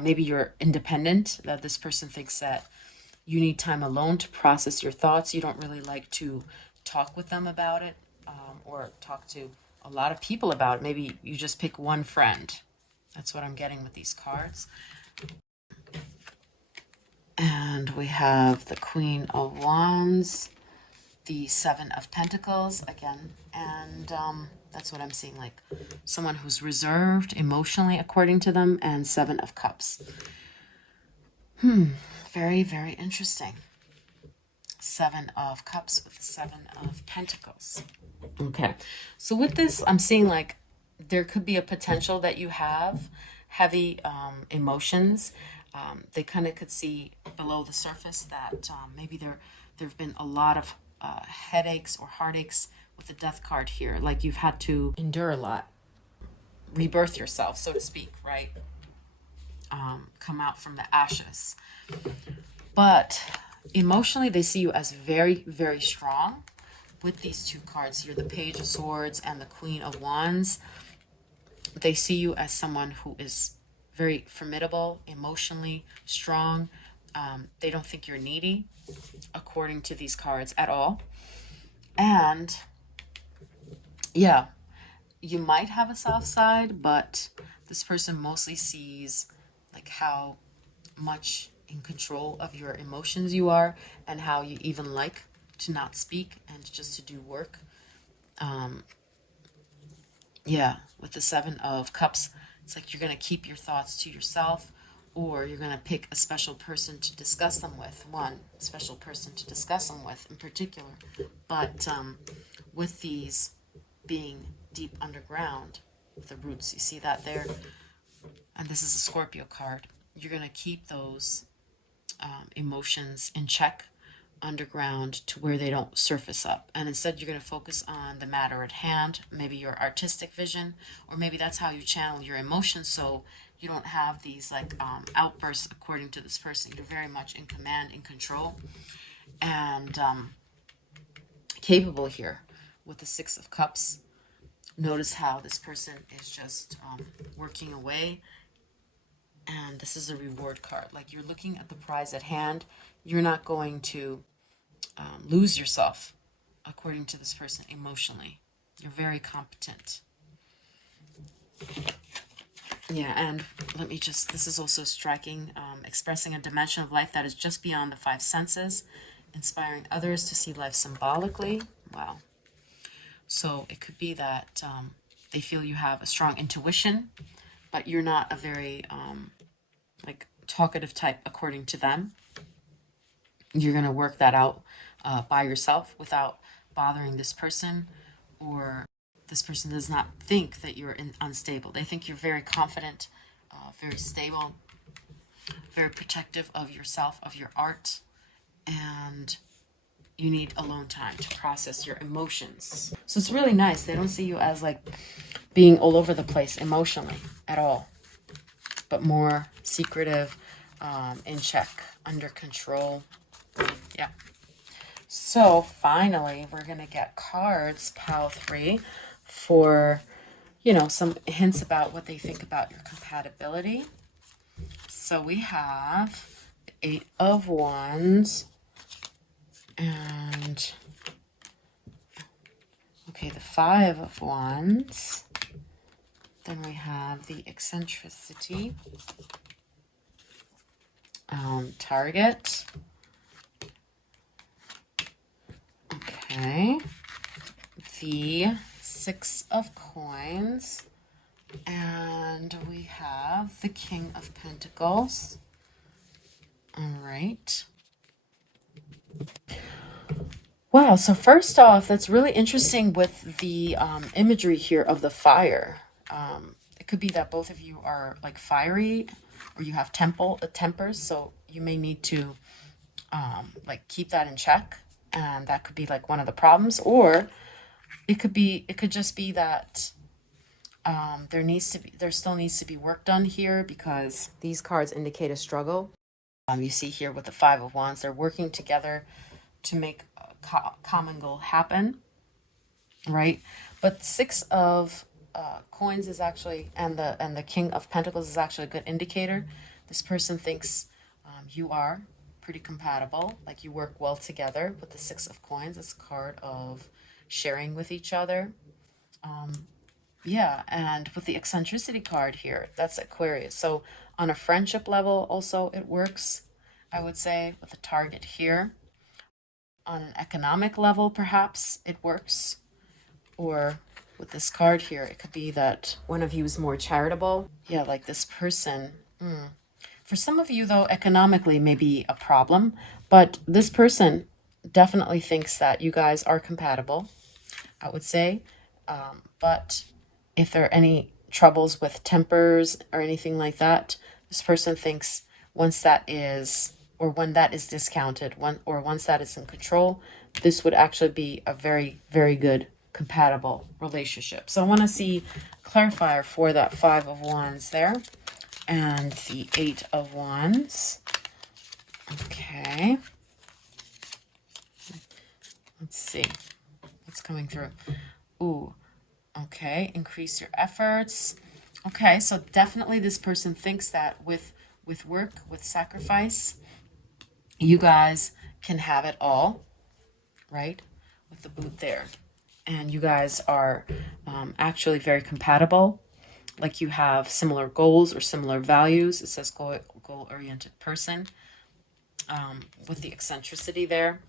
maybe you're independent, that this person thinks that you need time alone to process your thoughts. You don't really like to talk with them about it or talk to a lot of people about it. Maybe you just pick one friend. That's what I'm getting with these cards. And we have the Queen of Wands, the Seven of Pentacles again, and that's what I'm seeing, like someone who's reserved emotionally according to them, and Seven of Cups. Very, very interesting. Seven of Cups with the Seven of Pentacles. Okay, so with this, I'm seeing like there could be a potential that you have heavy emotions. They kind of could see below the surface that maybe there have been a lot of headaches or heartaches with the Death card here. Like you've had to endure a lot, rebirth yourself, so to speak, right? Come out from the ashes. But emotionally, they see you as very, very strong. With these two cards here, the Page of Swords and the Queen of Wands, they see you as someone who is very formidable, emotionally strong. They don't think you're needy, according to these cards, at all. And yeah, you might have a soft side, but this person mostly sees like how much in control of your emotions you are, and how you even like to not speak and just to do work. Yeah, with the Seven of Cups, it's like you're going to keep your thoughts to yourself, or you're going to pick a special person to discuss them with, one special person to discuss them with in particular. But with these being deep underground, the roots, you see that there? And this is a Scorpio card. You're going to keep those emotions in check underground to where they don't surface up, and instead you're going to focus on the matter at hand, maybe your artistic vision, or maybe that's how you channel your emotions, so you don't have these like outbursts. According to this person, you're very much in command, in control, and capable here. With the Six of Cups, notice how this person is just working away. And this is a reward card, like you're looking at the prize at hand. You're not going to lose yourself, according to this person, emotionally. You're very competent. Yeah, and let me just, this is also striking, expressing a dimension of life that is just beyond the five senses, inspiring others to see life symbolically. Wow. So it could be that they feel you have a strong intuition, but you're not a very like talkative type, according to them. You're going to work that out by yourself without bothering this person, or this person does not think that you're unstable. They think you're very confident, very stable, very protective of yourself, of your art, and you need alone time to process your emotions. So it's really nice. They don't see you as like being all over the place emotionally at all, but more secretive, in check, under control. Yeah. So finally, we're going to get cards, Pile 3, for you know, some hints about what they think about your compatibility. So we have the Eight of Wands and, okay, the Five of Wands. Then we have the eccentricity, target. Okay, the Six of Coins, and we have the King of Pentacles. All right. Wow, so first off, that's really interesting with the imagery here of the fire. It could be that both of you are like fiery, or you have tempers, so you may need to like keep that in check, and that could be like one of the problems. Or it could just be that there still needs to be work done here, because these cards indicate a struggle. You see here with the Five of Wands, they're working together to make a common goal happen, right? But Six of Coins is actually, and the King of Pentacles is actually a good indicator. This person thinks you are pretty compatible, like you work well together. With the Six of Coins, it's a card of sharing with each other. Yeah, and with the eccentricity card here, that's Aquarius. So on a friendship level, also it works, I would say, with the target here. On an economic level, perhaps it works. Or with this card here, it could be that one of you is more charitable. Yeah, like this person. For some of you, though, economically may be a problem, but this person definitely thinks that you guys are compatible, I would say. But if there are any troubles with tempers or anything like that, this person thinks once that is, or when that is discounted, once that is in control, this would actually be a very, very good compatible relationship. So I want to see clarifier for that Five of Wands there and the Eight of Wands. Okay. Let's see what's coming through. Ooh, okay. Increase your efforts. Okay, so definitely this person thinks that with work, with sacrifice, you guys can have it all, right? With the Boot there. And you guys are actually very compatible. Like you have similar goals or similar values. It says goal-oriented person. With the eccentricity there,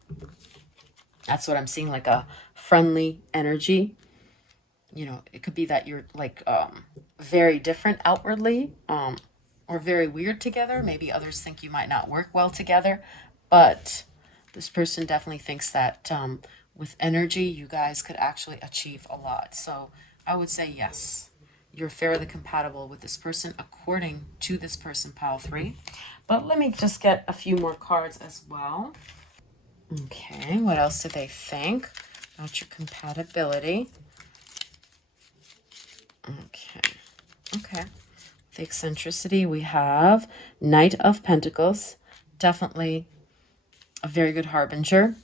that's what I'm seeing, like a friendly energy. You know, it could be that you're like very different outwardly, or very weird together. Maybe others think you might not work well together, but this person definitely thinks that with energy, you guys could actually achieve a lot. So I would say yes, you're fairly compatible with this person according to this person, pile 3. But let me just get a few more cards as well. Okay, what else do they think about your compatibility? Okay. The eccentricity, we have Knight of Pentacles. Definitely a very good harbinger.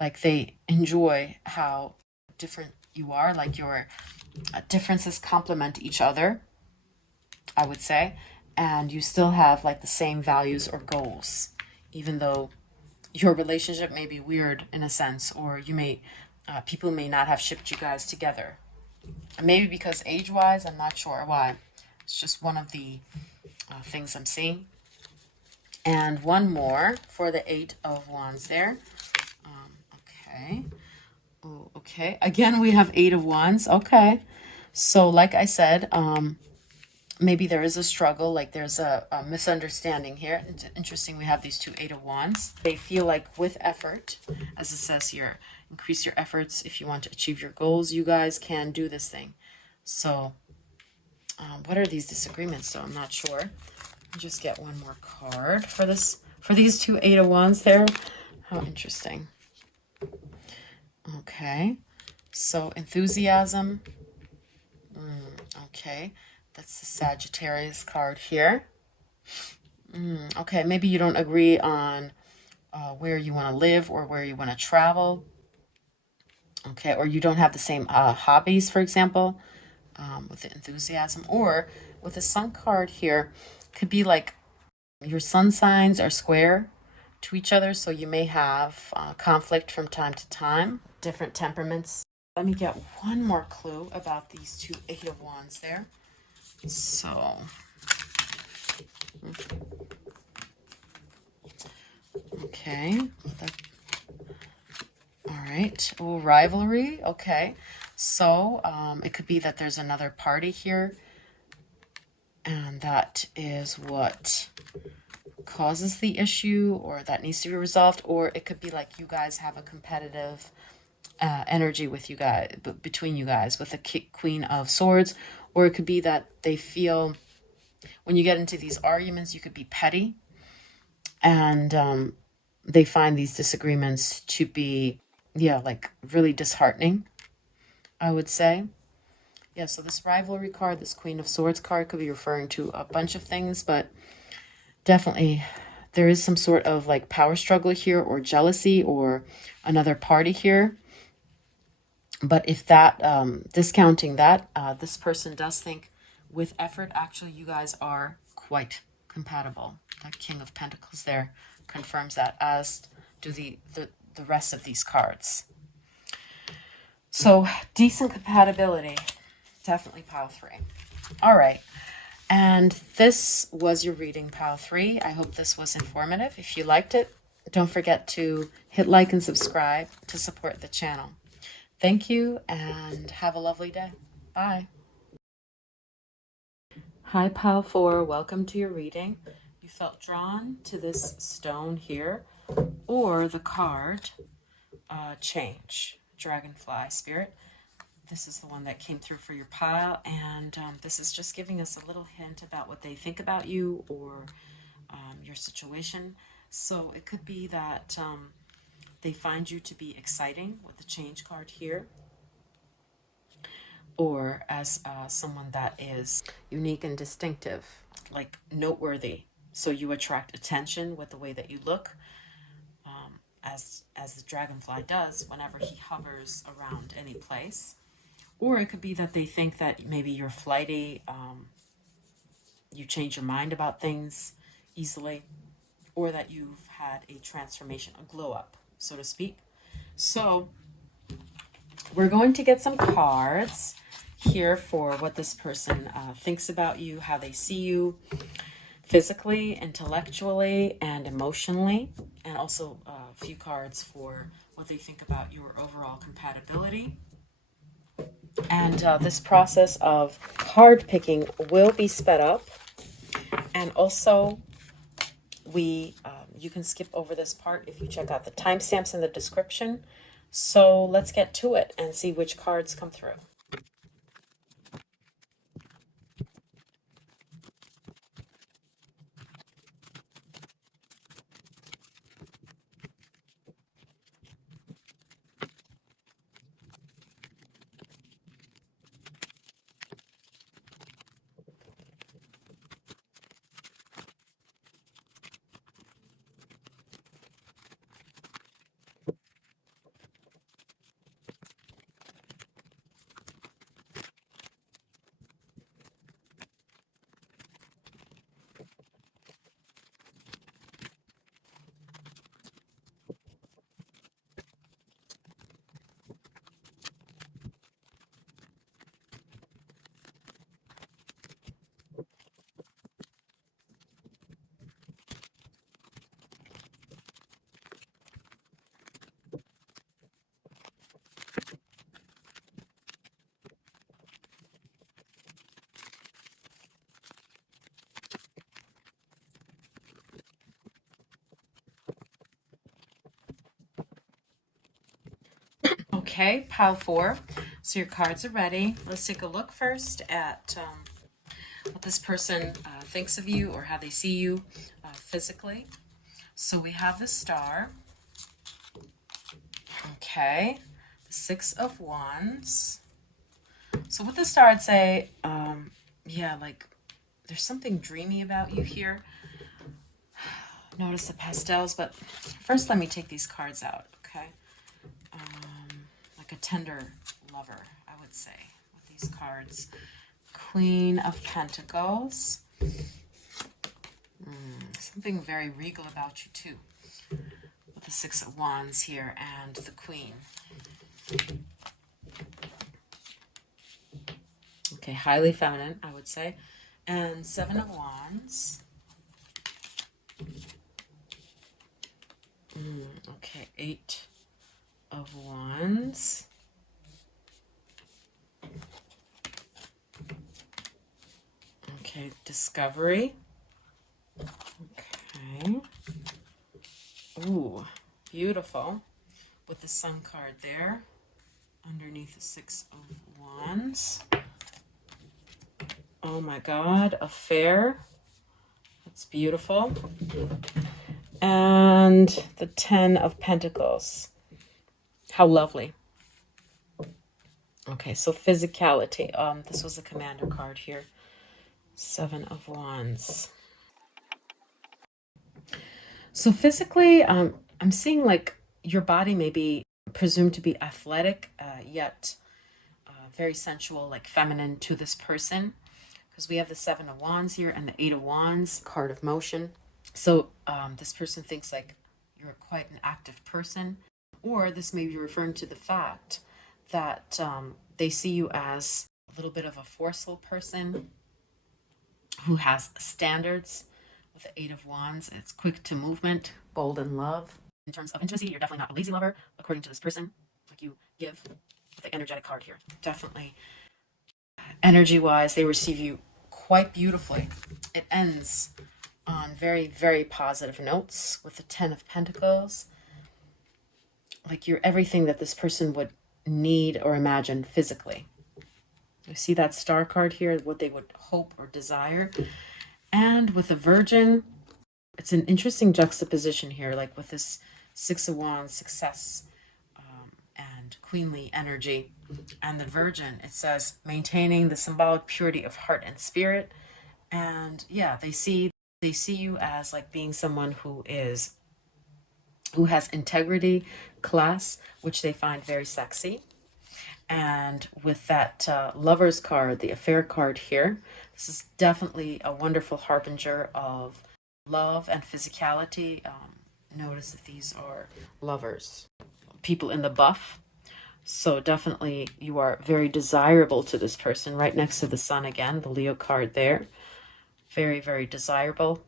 Like they enjoy how different you are. Like your differences complement each other, I would say. And you still have like the same values or goals, even though your relationship may be weird in a sense, or you may, people may not have shipped you guys together. Maybe because age-wise, I'm not sure why. It's just one of the things I'm seeing. And one more for the Eight of Wands there. Okay. Oh, okay. Again, we have Eight of Wands. Okay. So like I said, maybe there is a struggle, like there's a misunderstanding here. It's interesting we have these two Eight of Wands. They feel like with effort, as it says here, increase your efforts if you want to achieve your goals. You guys can do this thing. So what are these disagreements? So I'm not sure. I'll just get one more card for this, for these two Eight of Wands there. How interesting. Okay. So enthusiasm. Okay. That's the Sagittarius card here. Okay, maybe you don't agree on where you want to live or where you want to travel. Okay, or you don't have the same hobbies, for example. with the enthusiasm. Or with the sun card here, could be like your sun signs are square to each other, so you may have conflict from time to time, different temperaments. Let me get one more clue about these two Eight of Wands there. So, okay. All right. Oh, rivalry. Okay. So it could be that there's another party here, and that is what causes the issue, or that needs to be resolved. Or it could be like you guys have a competitive energy with you guys, between you guys, with the Queen of Swords. Or it could be that they feel when you get into these arguments, you could be petty, and they find these disagreements to be, yeah, like really disheartening, I would say. Yeah, so this rivalry card, this Queen of Swords card, could be referring to a bunch of things, but definitely there is some sort of like power struggle here, or jealousy, or another party here. But if that, discounting that, this person does think with effort, actually, you guys are quite compatible. That King of Pentacles there confirms that, as do the rest of these cards. So decent compatibility, definitely pile 3. All right. And this was your reading, pile 3. I hope this was informative. If you liked it, don't forget to hit like and subscribe to support the channel. Thank you, and have a lovely day. Bye. Hi, pile 4. Welcome to your reading. You felt drawn to this stone here, or the card Change, Dragonfly Spirit. This is the one that came through for your pile, and this is just giving us a little hint about what they think about you, or your situation. So it could be that they find you to be exciting with the Change card here, or as someone that is unique and distinctive, like noteworthy. So you attract attention with the way that you look, as the dragonfly does whenever he hovers around any place. Or it could be that they think that maybe you're flighty, you change your mind about things easily, or that you've had a transformation, a glow up, so to speak. So we're going to get some cards here for what this person thinks about you, how they see you physically, intellectually, and emotionally, and also a few cards for what they think about your overall compatibility. And this process of card picking will be sped up, and also you can skip over this part if you check out the timestamps in the description. So let's get to it and see which cards come through. Okay, pile 4. So your cards are ready. Let's take a look first at what this person thinks of you, or how they see you physically. So we have the Star. Okay, the Six of Wands. So with the Star, I'd say, yeah, like there's something dreamy about you here. Notice the pastels, but first let me take these cards out, okay? Like a tender lover, I would say, with these cards. Queen of Pentacles. Something very regal about you too, with the Six of Wands here and the Queen. Okay, highly feminine, I would say. And Seven of Wands. Okay, Eight of Wands. Okay, Discovery. Okay. Ooh, beautiful. With the Sun card there, underneath the Six of Wands. Oh my God, Affair. That's beautiful. And the Ten of Pentacles. How lovely. Okay, so physicality. This was the Commander card here. Seven of Wands. So physically, I'm seeing like your body may be presumed to be athletic, yet very sensual, like feminine to this person. Because we have the Seven of Wands here and the Eight of Wands, card of motion. So this person thinks like you're quite an active person. Or this may be referring to the fact that they see you as a little bit of a forceful person who has standards. With the Eight of Wands, it's quick to movement, bold in love. In terms of intimacy, you're definitely not a lazy lover, according to this person. Like you give with the energetic card here. Definitely, energy-wise, they receive you quite beautifully. It ends on very, very positive notes with the Ten of Pentacles. Like you're everything that this person would need or imagine physically. You see that Star card here, what they would hope or desire. And with the Virgin, it's an interesting juxtaposition here, like with this Six of Wands, success and queenly energy. And the Virgin, it says, maintaining the symbolic purity of heart and spirit. And yeah, they see you as like being someone who has integrity, class, which they find very sexy. And with that Lover's card, the Affair card here, this is definitely a wonderful harbinger of love and physicality. Notice that these are lovers, people in the buff. So definitely you are very desirable to this person. Right next to the Sun again, the Leo card there. Very, very desirable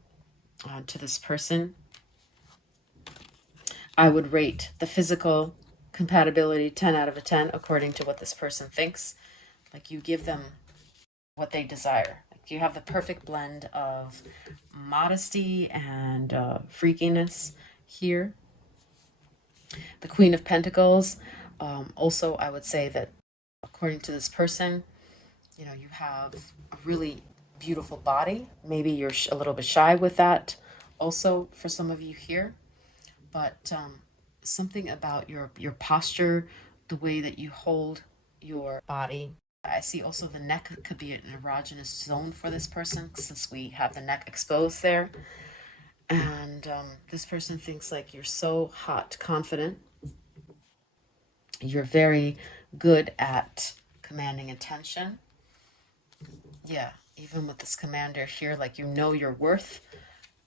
to this person. I would rate the physical compatibility 10 out of a 10 according to what this person thinks. Like you give them what they desire. Like you have the perfect blend of modesty and freakiness here. The Queen of Pentacles. Also, I would say that according to this person, you know, you have a really beautiful body. Maybe you're a little bit shy with that also for some of you here. But something about your posture, the way that you hold your body. I see also the neck could be an erogenous zone for this person since we have the neck exposed there. And this person thinks like you're so hot, confident. You're very good at commanding attention. Yeah, even with this Commander here, like you know your worth.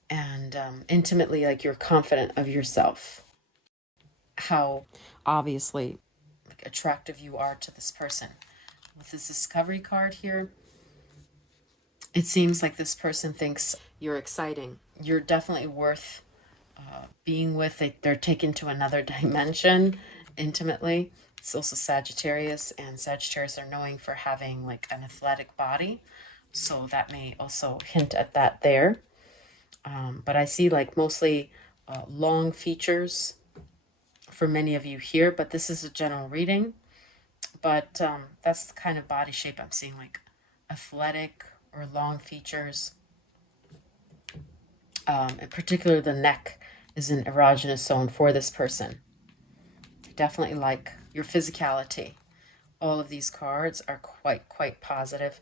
And intimately, like you're confident of yourself. How obviously like, attractive you are to this person. With this Discovery card here, it seems like this person thinks you're exciting. You're definitely worth being with. They're taken to another dimension intimately. It's also Sagittarius, and Sagittarius are known for having like an athletic body. So that may also hint at that there. But I see like mostly long features for many of you here, but this is a general reading. But that's the kind of body shape I'm seeing, like athletic or long features. In particular, the neck is an erogenous zone for this person. Definitely like your physicality. All of these cards are quite positive.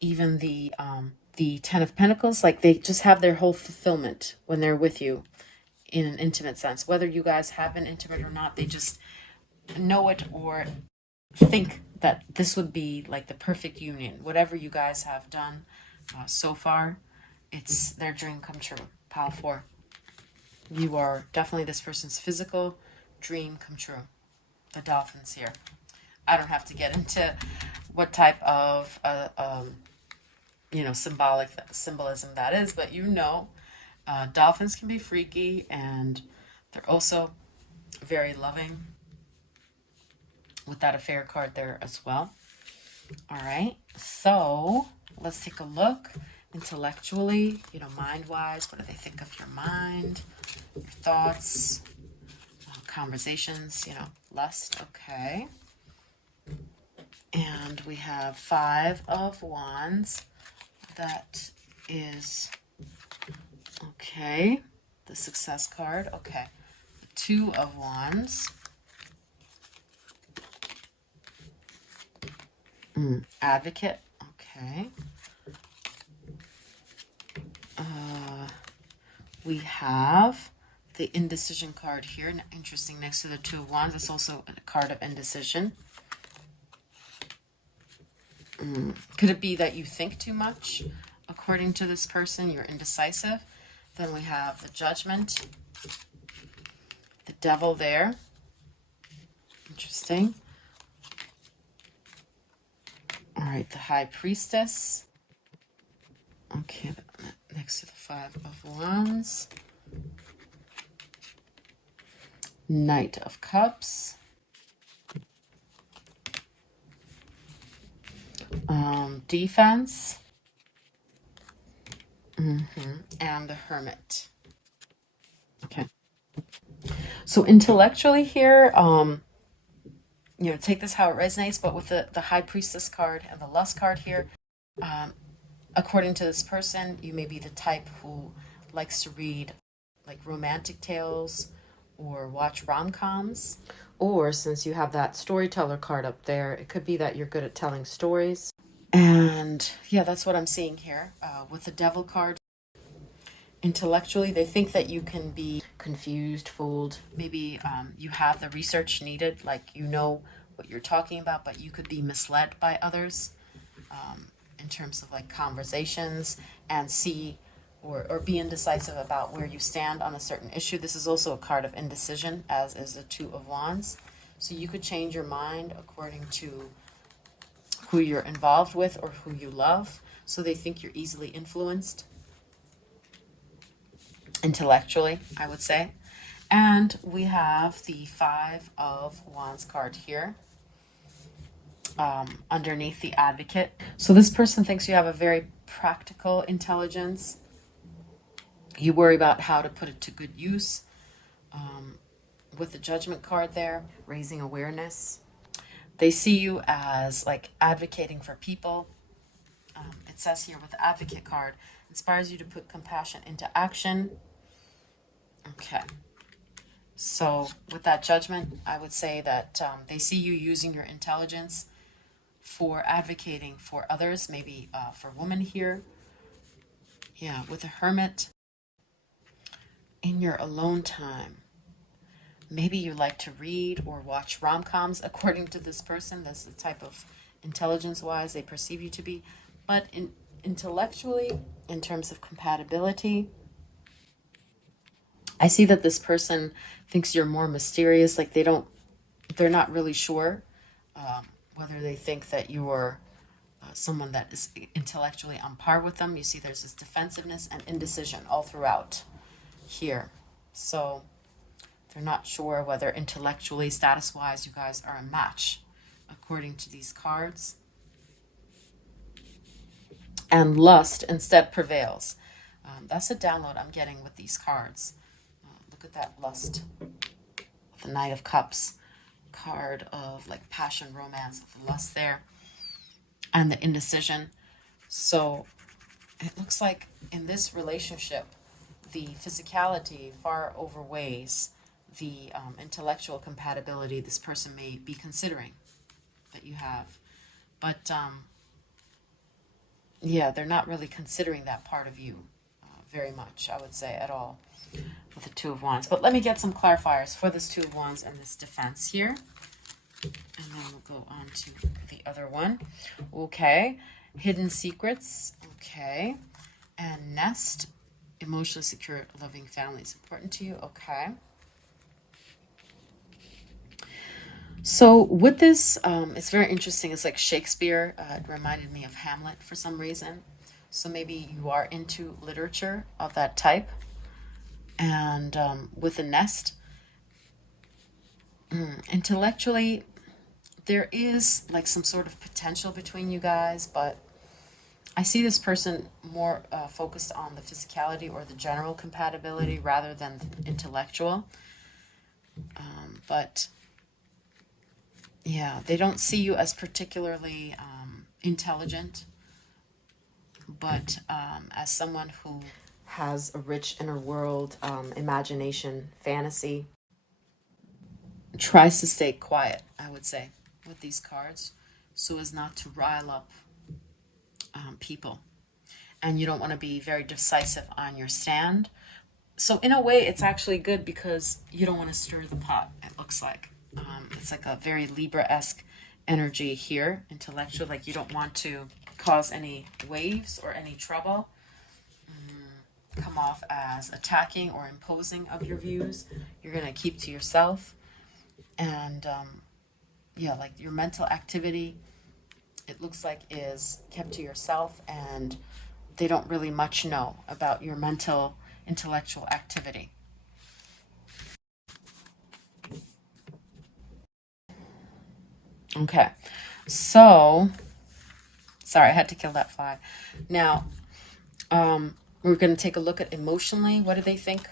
Even the Ten of Pentacles, like they just have their whole fulfillment when they're with you in an intimate sense. Whether you guys have been intimate or not, they just know it, or think that this would be like the perfect union. Whatever you guys have done so far, it's their dream come true. Pile 4. You are definitely this person's physical dream come true. The dolphins here. I don't have to get into what type of symbolism that is, but dolphins can be freaky, and they're also very loving with that affair card there as well. All right, so let's take a look intellectually, mind-wise. What do they think of your mind, your thoughts, conversations, lust? Okay. And we have 5 of Wands. That is, okay, the Success card. Okay. 2 of Wands. Advocate. Okay. We have the Indecision card here. Interesting, next to the 2 of Wands. It's also a card of indecision. Could it be that you think too much? According to this person, you're indecisive. Then we have the Judgment. The Devil there. Interesting. All right, the High Priestess. Okay, next to the 5 of Wands. Knight of Cups. Defense. And the Hermit. Okay. So intellectually here, take this how it resonates, but with the High Priestess card and the Lust card here, according to this person, you may be the type who likes to read like romantic tales or watch rom-coms. Or since you have that storyteller card up there, it could be that you're good at telling stories. And yeah, that's what I'm seeing here. With the Devil card, intellectually, they think that you can be confused, fooled. Maybe you have the research needed, like you know what you're talking about, but you could be misled by others in terms of like conversations, and see or be indecisive about where you stand on a certain issue. This is also a card of indecision, as is the 2 of Wands. So you could change your mind according to who you're involved with or who you love. So they think you're easily influenced intellectually, I would say. And we have the 5 of Wands card here underneath the Advocate. So this person thinks you have a very practical intelligence. You worry about how to put it to good use. With the Judgment card there, raising awareness. They see you as like advocating for people. It says here with the Advocate card, inspires you to put compassion into action. Okay. So with that Judgment, I would say that they see you using your intelligence for advocating for others, maybe for women here. Yeah, with the Hermit, in your alone time, maybe you like to read or watch rom-coms. According to this person, that's the type of intelligence-wise they perceive you to be. But intellectually, in terms of compatibility, I see that this person thinks you're more mysterious. Like they're not really sure whether they think that you are someone that is intellectually on par with them. You see there's this defensiveness and indecision all throughout here. So they're not sure whether intellectually, status-wise, you guys are a match according to these cards. And lust instead prevails. That's a download I'm getting with these cards. Look at that lust. The Knight of Cups card of like passion, romance, the lust there. And the indecision. So it looks like in this relationship, the physicality far overweighs the intellectual compatibility this person may be considering that you have. But yeah, they're not really considering that part of you very much, I would say, at all, with the 2 of Wands. But let me get some clarifiers for this 2 of Wands and this defense here. And then we'll go on to the other one. Okay. Hidden secrets. Okay. And nest. Emotionally secure, loving family is important to you. Okay. So with this, it's very interesting. It's like Shakespeare. It reminded me of Hamlet for some reason. So maybe you are into literature of that type. And with a nest, intellectually, there is like some sort of potential between you guys, but I see this person more focused on the physicality or the general compatibility rather than the intellectual. But yeah, they don't see you as particularly intelligent, but as someone who has a rich inner world, imagination, fantasy, tries to stay quiet, I would say, with these cards, so as not to rile up people. And you don't want to be very decisive on your stand. So in a way, it's actually good because you don't want to stir the pot, it looks like. It's like a very Libra-esque energy here, intellectual, like you don't want to cause any waves or any trouble, come off as attacking or imposing of your views. You're going to keep to yourself. And yeah, like your mental activity, it looks like is kept to yourself, and they don't really much know about your mental, intellectual activity. Okay, so sorry, I had to kill that fly. Now, we're going to take a look at emotionally. What do they think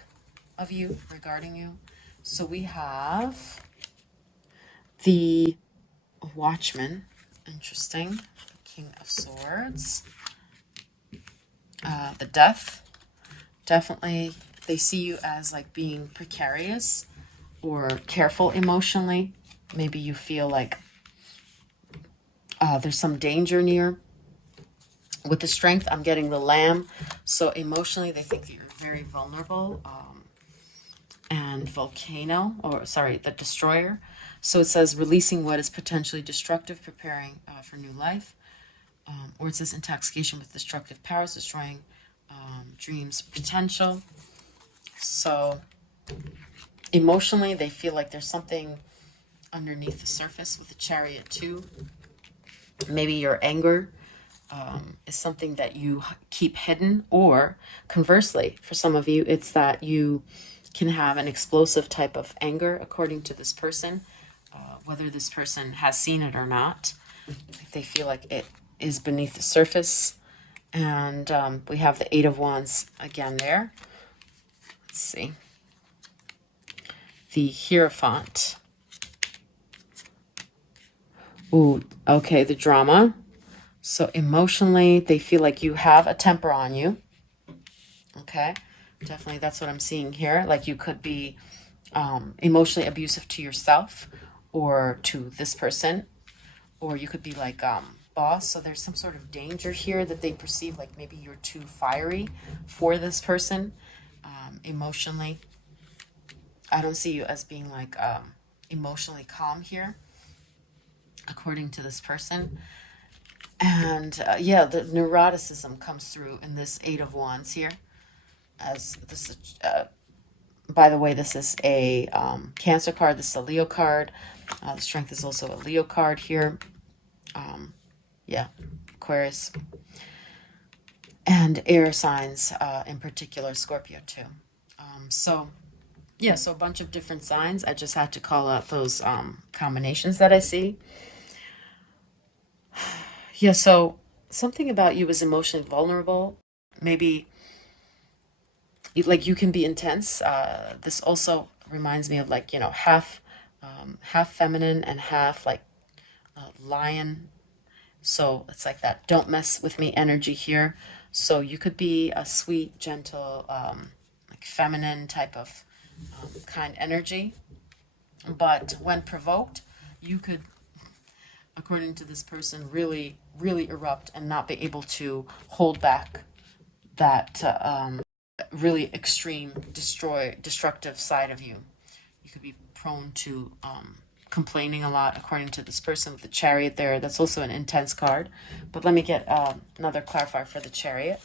of you, regarding you? So we have the Watchman. Interesting. The King of Swords. The Death. Definitely, they see you as like being precarious or careful emotionally. Maybe you feel like there's some danger near. With the Strength, I'm getting the Lamb. So emotionally, they think that you're very vulnerable. And Volcano, or sorry, the Destroyer. So it says releasing what is potentially destructive, preparing for new life. Or it says intoxication with destructive powers, destroying dreams potential. So emotionally, they feel like there's something underneath the surface with the Chariot too. Maybe your anger is something that you keep hidden, or conversely, for some of you, it's that you can have an explosive type of anger, according to this person, whether this person has seen it or not. They feel like it is beneath the surface. And we have the Eight of Wands again there. Let's see. The Hierophant. Ooh, okay, the Drama. So emotionally, they feel like you have a temper on you. Okay, definitely that's what I'm seeing here. Like you could be emotionally abusive to yourself or to this person, or you could be like boss. So there's some sort of danger here that they perceive, like maybe you're too fiery for this person emotionally. I don't see you as being like emotionally calm here, according to this person. And yeah, the neuroticism comes through in this Eight of Wands here. As this, by the way, this is a Cancer card. This is a Leo card. The Strength is also a Leo card here. Yeah, Aquarius. And air signs, in particular, Scorpio too. So, yeah, so a bunch of different signs. I just had to call out those combinations that I see. Yeah, so something about you is emotionally vulnerable. Maybe like you can be intense. This also reminds me of like, you know, half feminine and half like lion. So it's like that don't mess with me energy here. So you could be a sweet, gentle, like feminine type of kind energy. But when provoked, you could, according to this person, really, really erupt and not be able to hold back that really extreme, destructive side of you. You could be prone to complaining a lot, according to this person with the Chariot there. That's also an intense card. But let me get another clarifier for the Chariot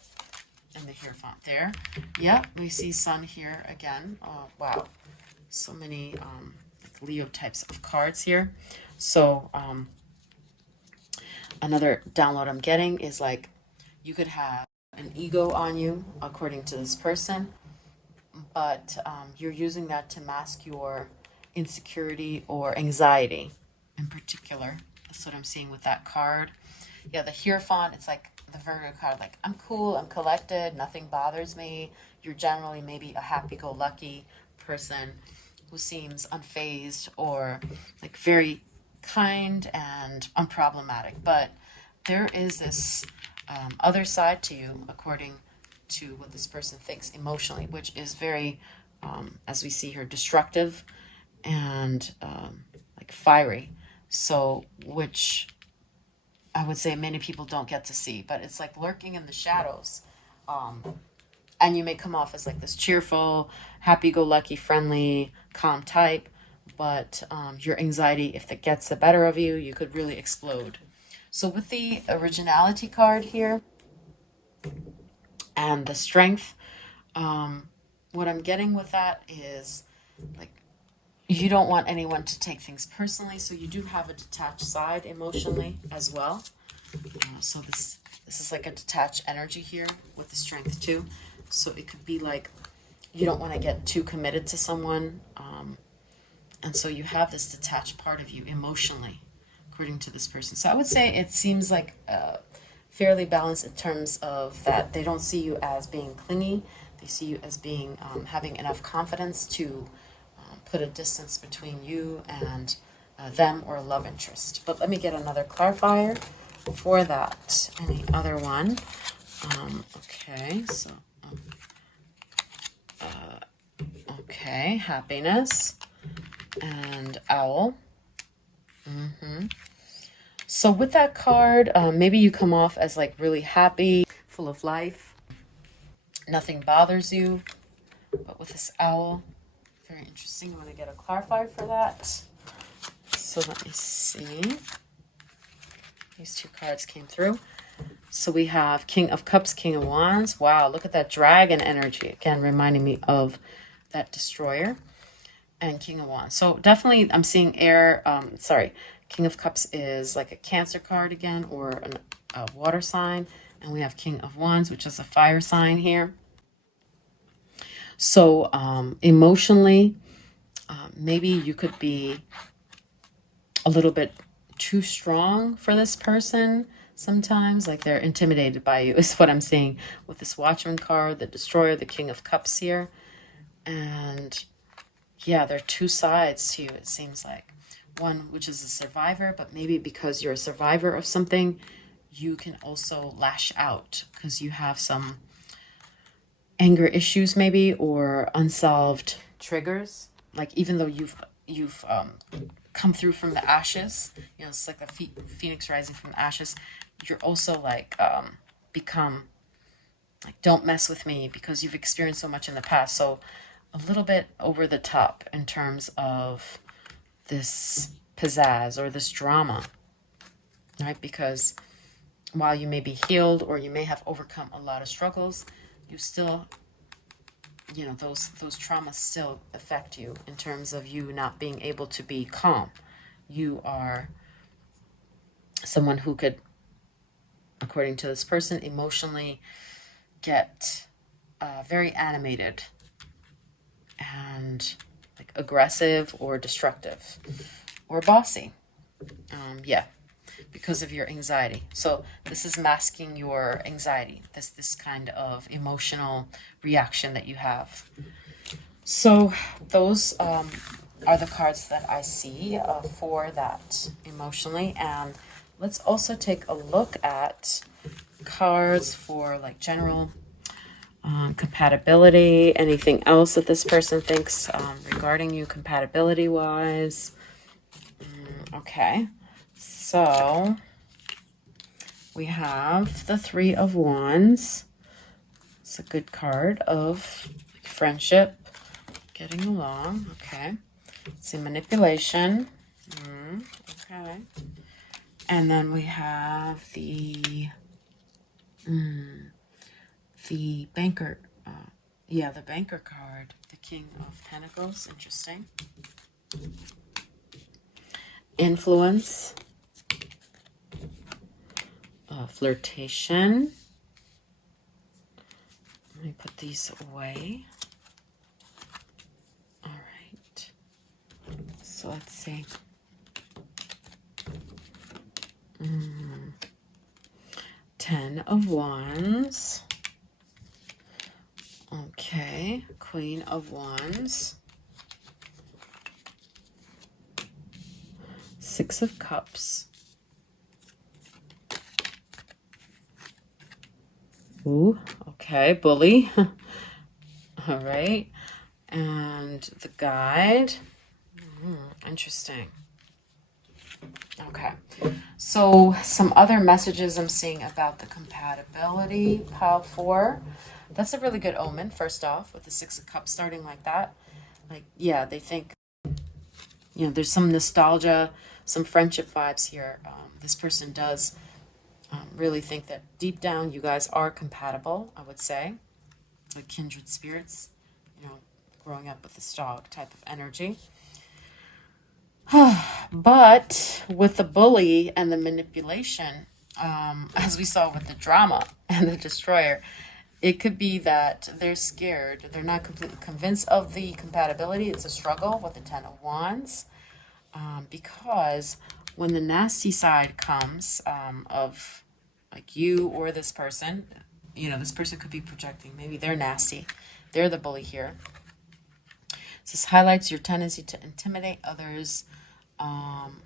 and the Hierophant there. Yeah, we see Sun here again. Oh, wow. So many like Leo types of cards here. So another download I'm getting is like you could have an ego on you, according to this person, but you're using that to mask your insecurity or anxiety in particular. That's what I'm seeing with that card. Yeah, the Hierophant, it's like the Virgo card, like I'm cool, I'm collected, nothing bothers me. You're generally maybe a happy-go-lucky person who seems unfazed or like very kind and unproblematic. But there is this other side to you, according to what this person thinks emotionally, which is very, as we see here, destructive and like fiery. So, which I would say many people don't get to see, but it's like lurking in the shadows. And you may come off as like this cheerful, happy-go-lucky, friendly, calm type, but your anxiety, if it gets the better of you, you could really explode. So with the originality card here and the strength, what I'm getting with that is like you don't want anyone to take things personally, so you do have a detached side emotionally as well. So this is like a detached energy here with the strength too. So it could be like you don't want to get too committed to someone, and so you have this detached part of you emotionally, according to this person. So I would say it seems like fairly balanced in terms of that they don't see you as being clingy. They see you as being having enough confidence to put a distance between you and them or a love interest. But let me get another clarifier for that. Any other one? Okay, so okay, happiness and owl. So with that card, maybe you come off as like really happy, full of life. Nothing bothers you. But with this owl, very interesting. I'm going to get a clarifier for that. So let me see. These two cards came through. So we have King of Cups, King of Wands. Wow, look at that dragon energy. Again, reminding me of that destroyer. And King of Wands. So definitely I'm seeing air. King of Cups is like a Cancer card again, or a water sign. And we have King of Wands, which is a fire sign here. So emotionally, maybe you could be a little bit too strong for this person sometimes. Like they're intimidated by you is what I'm seeing with this Watchman card, the Destroyer, the King of Cups here. And yeah, there are two sides to you, it seems like. One, which is a survivor, but maybe because you're a survivor of something, you can also lash out because you have some anger issues maybe, or unsolved triggers. Like even though you've come through from the ashes, you know, it's like a phoenix rising from the ashes, you're also like become like, don't mess with me, because you've experienced so much in the past. So a little bit over the top in terms of this pizzazz or this drama, right? Because while you may be healed or you may have overcome a lot of struggles, you still, you know, those traumas still affect you in terms of you not being able to be calm. You are someone who could, according to this person, emotionally get very animated and like aggressive or destructive or bossy. Yeah, because of your anxiety. So this is masking your anxiety, this kind of emotional reaction that you have. So those are the cards that I see for that emotionally. And let's also take a look at cards for like general compatibility. Anything else that this person thinks regarding you compatibility wise. Okay, so we have the Three of Wands. It's a good card of friendship, getting along. Okay, let's see, manipulation. Okay. And then we have the banker. The banker card. The King of Pentacles. Interesting. Influence. Flirtation. Let me put these away. All right. So let's see. 10 of Wands. Okay. Queen of Wands. 6 of Cups. Ooh, okay, bully. All right. And the guide. Interesting. Okay. So some other messages I'm seeing about the compatibility, pile 4. That's a really good omen, first off, with the 6 of Cups starting like that. Like, yeah, they think, there's some nostalgia, some friendship vibes here. This person does really think that deep down you guys are compatible, I would say. Like kindred spirits, growing up with this dog type of energy. But with the bully and the manipulation, as we saw with the drama and the destroyer, it could be that they're scared. They're not completely convinced of the compatibility. It's a struggle with the 10 of Wands. Because when the nasty side comes of like you or this person, this person could be projecting. Maybe they're nasty. They're the bully here. This highlights your tendency to intimidate others.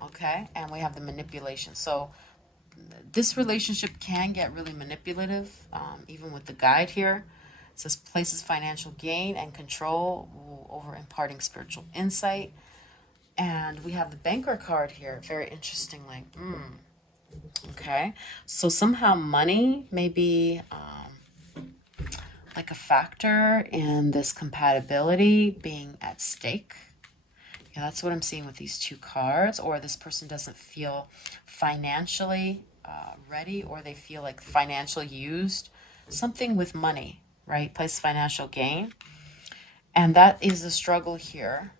Okay, and we have the manipulation. So this relationship can get really manipulative, even with the guide here. It says places financial gain and control over imparting spiritual insight. And we have the banker card here, very interestingly. Okay, so somehow money may be like a factor in this compatibility being at stake. Yeah, that's what I'm seeing with these 2 cards. Or this person doesn't feel financially ready, or they feel like financially used. Something with money, right? Place financial gain. And that is the struggle here.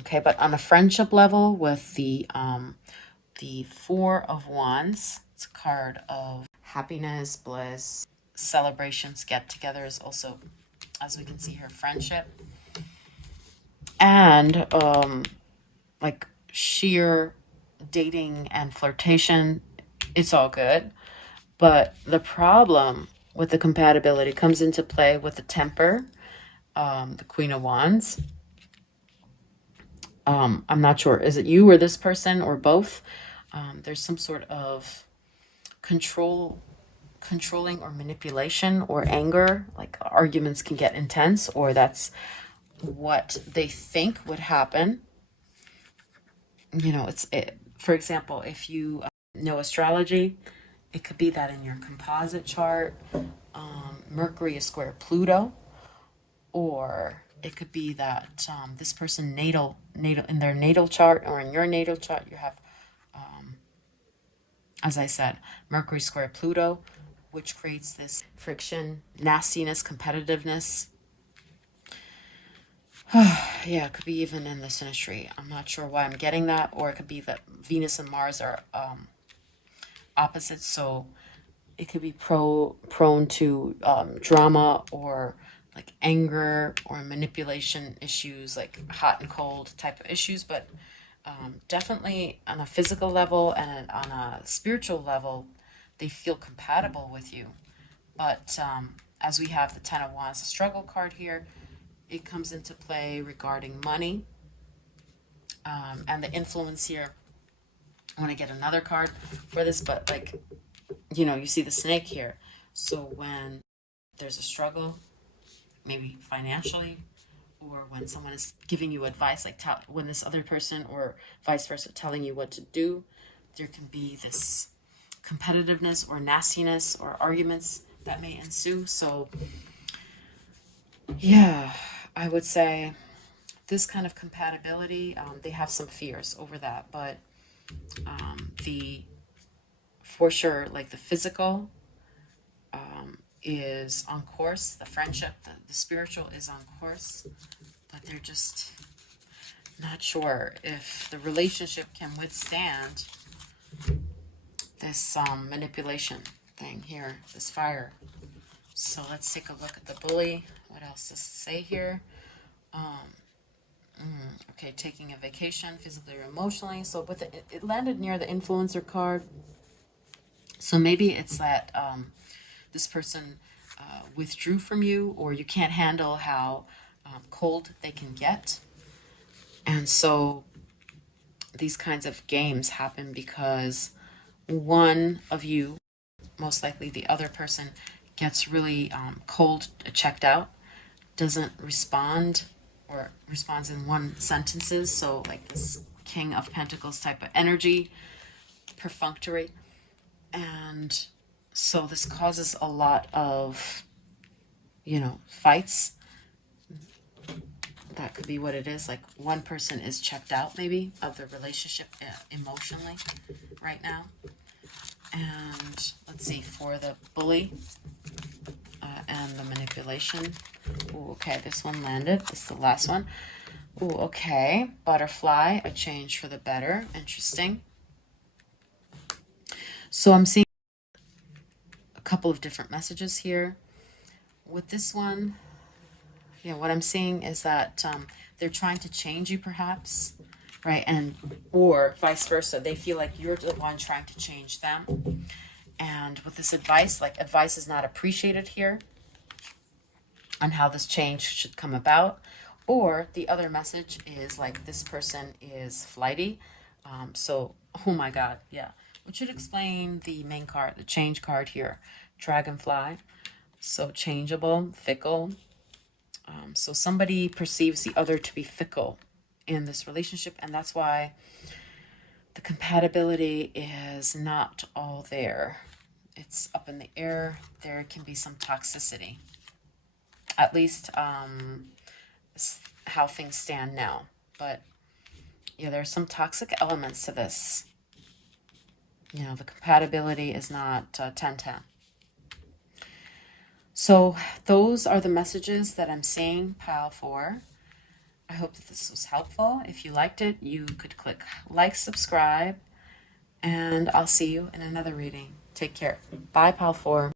Okay, but on a friendship level with the 4 of Wands, it's a card of happiness, bliss, celebrations, get-togethers, also, as we can see here, friendship. And like sheer dating and flirtation, it's all good. But the problem with the compatibility comes into play with the temper, the Queen of Wands. I'm not sure. Is it you or this person or both? There's some sort of controlling or manipulation or anger. Like arguments can get intense, or that's what they think would happen. For example, if you know astrology, it could be that in your composite chart, Mercury is square Pluto, or it could be that this person natal in their natal chart or in your natal chart, you have, as I said, Mercury square Pluto, which creates this friction, nastiness, competitiveness. Yeah, it could be even in the synastry. I'm not sure why I'm getting that. Or it could be that Venus and Mars are opposites, so it could be prone to drama or like anger or manipulation issues, like hot and cold type of issues. But definitely on a physical level and on a spiritual level, they feel compatible with you. But as we have the 10 of Wands, the struggle card here, it comes into play regarding money and the influence here. I want to get another card for this, but like, you see the snake here. So when there's a struggle, maybe financially, or when someone is giving you advice, like when this other person or vice versa telling you what to do, there can be this competitiveness or nastiness or arguments that may ensue. So yeah, I would say this kind of compatibility, they have some fears over that, but for sure, like the physical is on course, the friendship, the spiritual is on course, but they're just not sure if the relationship can withstand this manipulation thing here, this fire. So let's take a look at the bully. What else does it say here? Okay, taking a vacation, physically or emotionally. So with it landed near the influencer card. So maybe it's that this person withdrew from you, or you can't handle how cold they can get. And so these kinds of games happen because one of you, most likely the other person, gets really cold, checked out, doesn't respond, or responds in one sentences. So like this King of Pentacles type of energy, perfunctory. And so this causes a lot of, fights. That could be what it is. Like one person is checked out maybe of the relationship emotionally right now. And let's see, for the bully and the manipulation. Ooh, okay, this one landed. This is the last one. Ooh, okay. Butterfly, a change for the better. Interesting. So I'm seeing a couple of different messages here. With this one, what I'm seeing is that they're trying to change you perhaps, right? Or vice versa. They feel like you're the one trying to change them. And with this advice, like advice is not appreciated here on how this change should come about. Or the other message is like this person is flighty. So, oh my God, yeah. Which should explain the main card, the change card here. Dragonfly. So changeable, fickle. So somebody perceives the other to be fickle in this relationship, and that's why the compatibility is not all there. It's up in the air. There can be some toxicity. At least how things stand now. But there's some toxic elements to this. The compatibility is not 10-10. So those are the messages that I'm seeing, pile 4. I hope that this was helpful. If you liked it, you could click like, subscribe, and I'll see you in another reading. Take care. Bye, pile 4.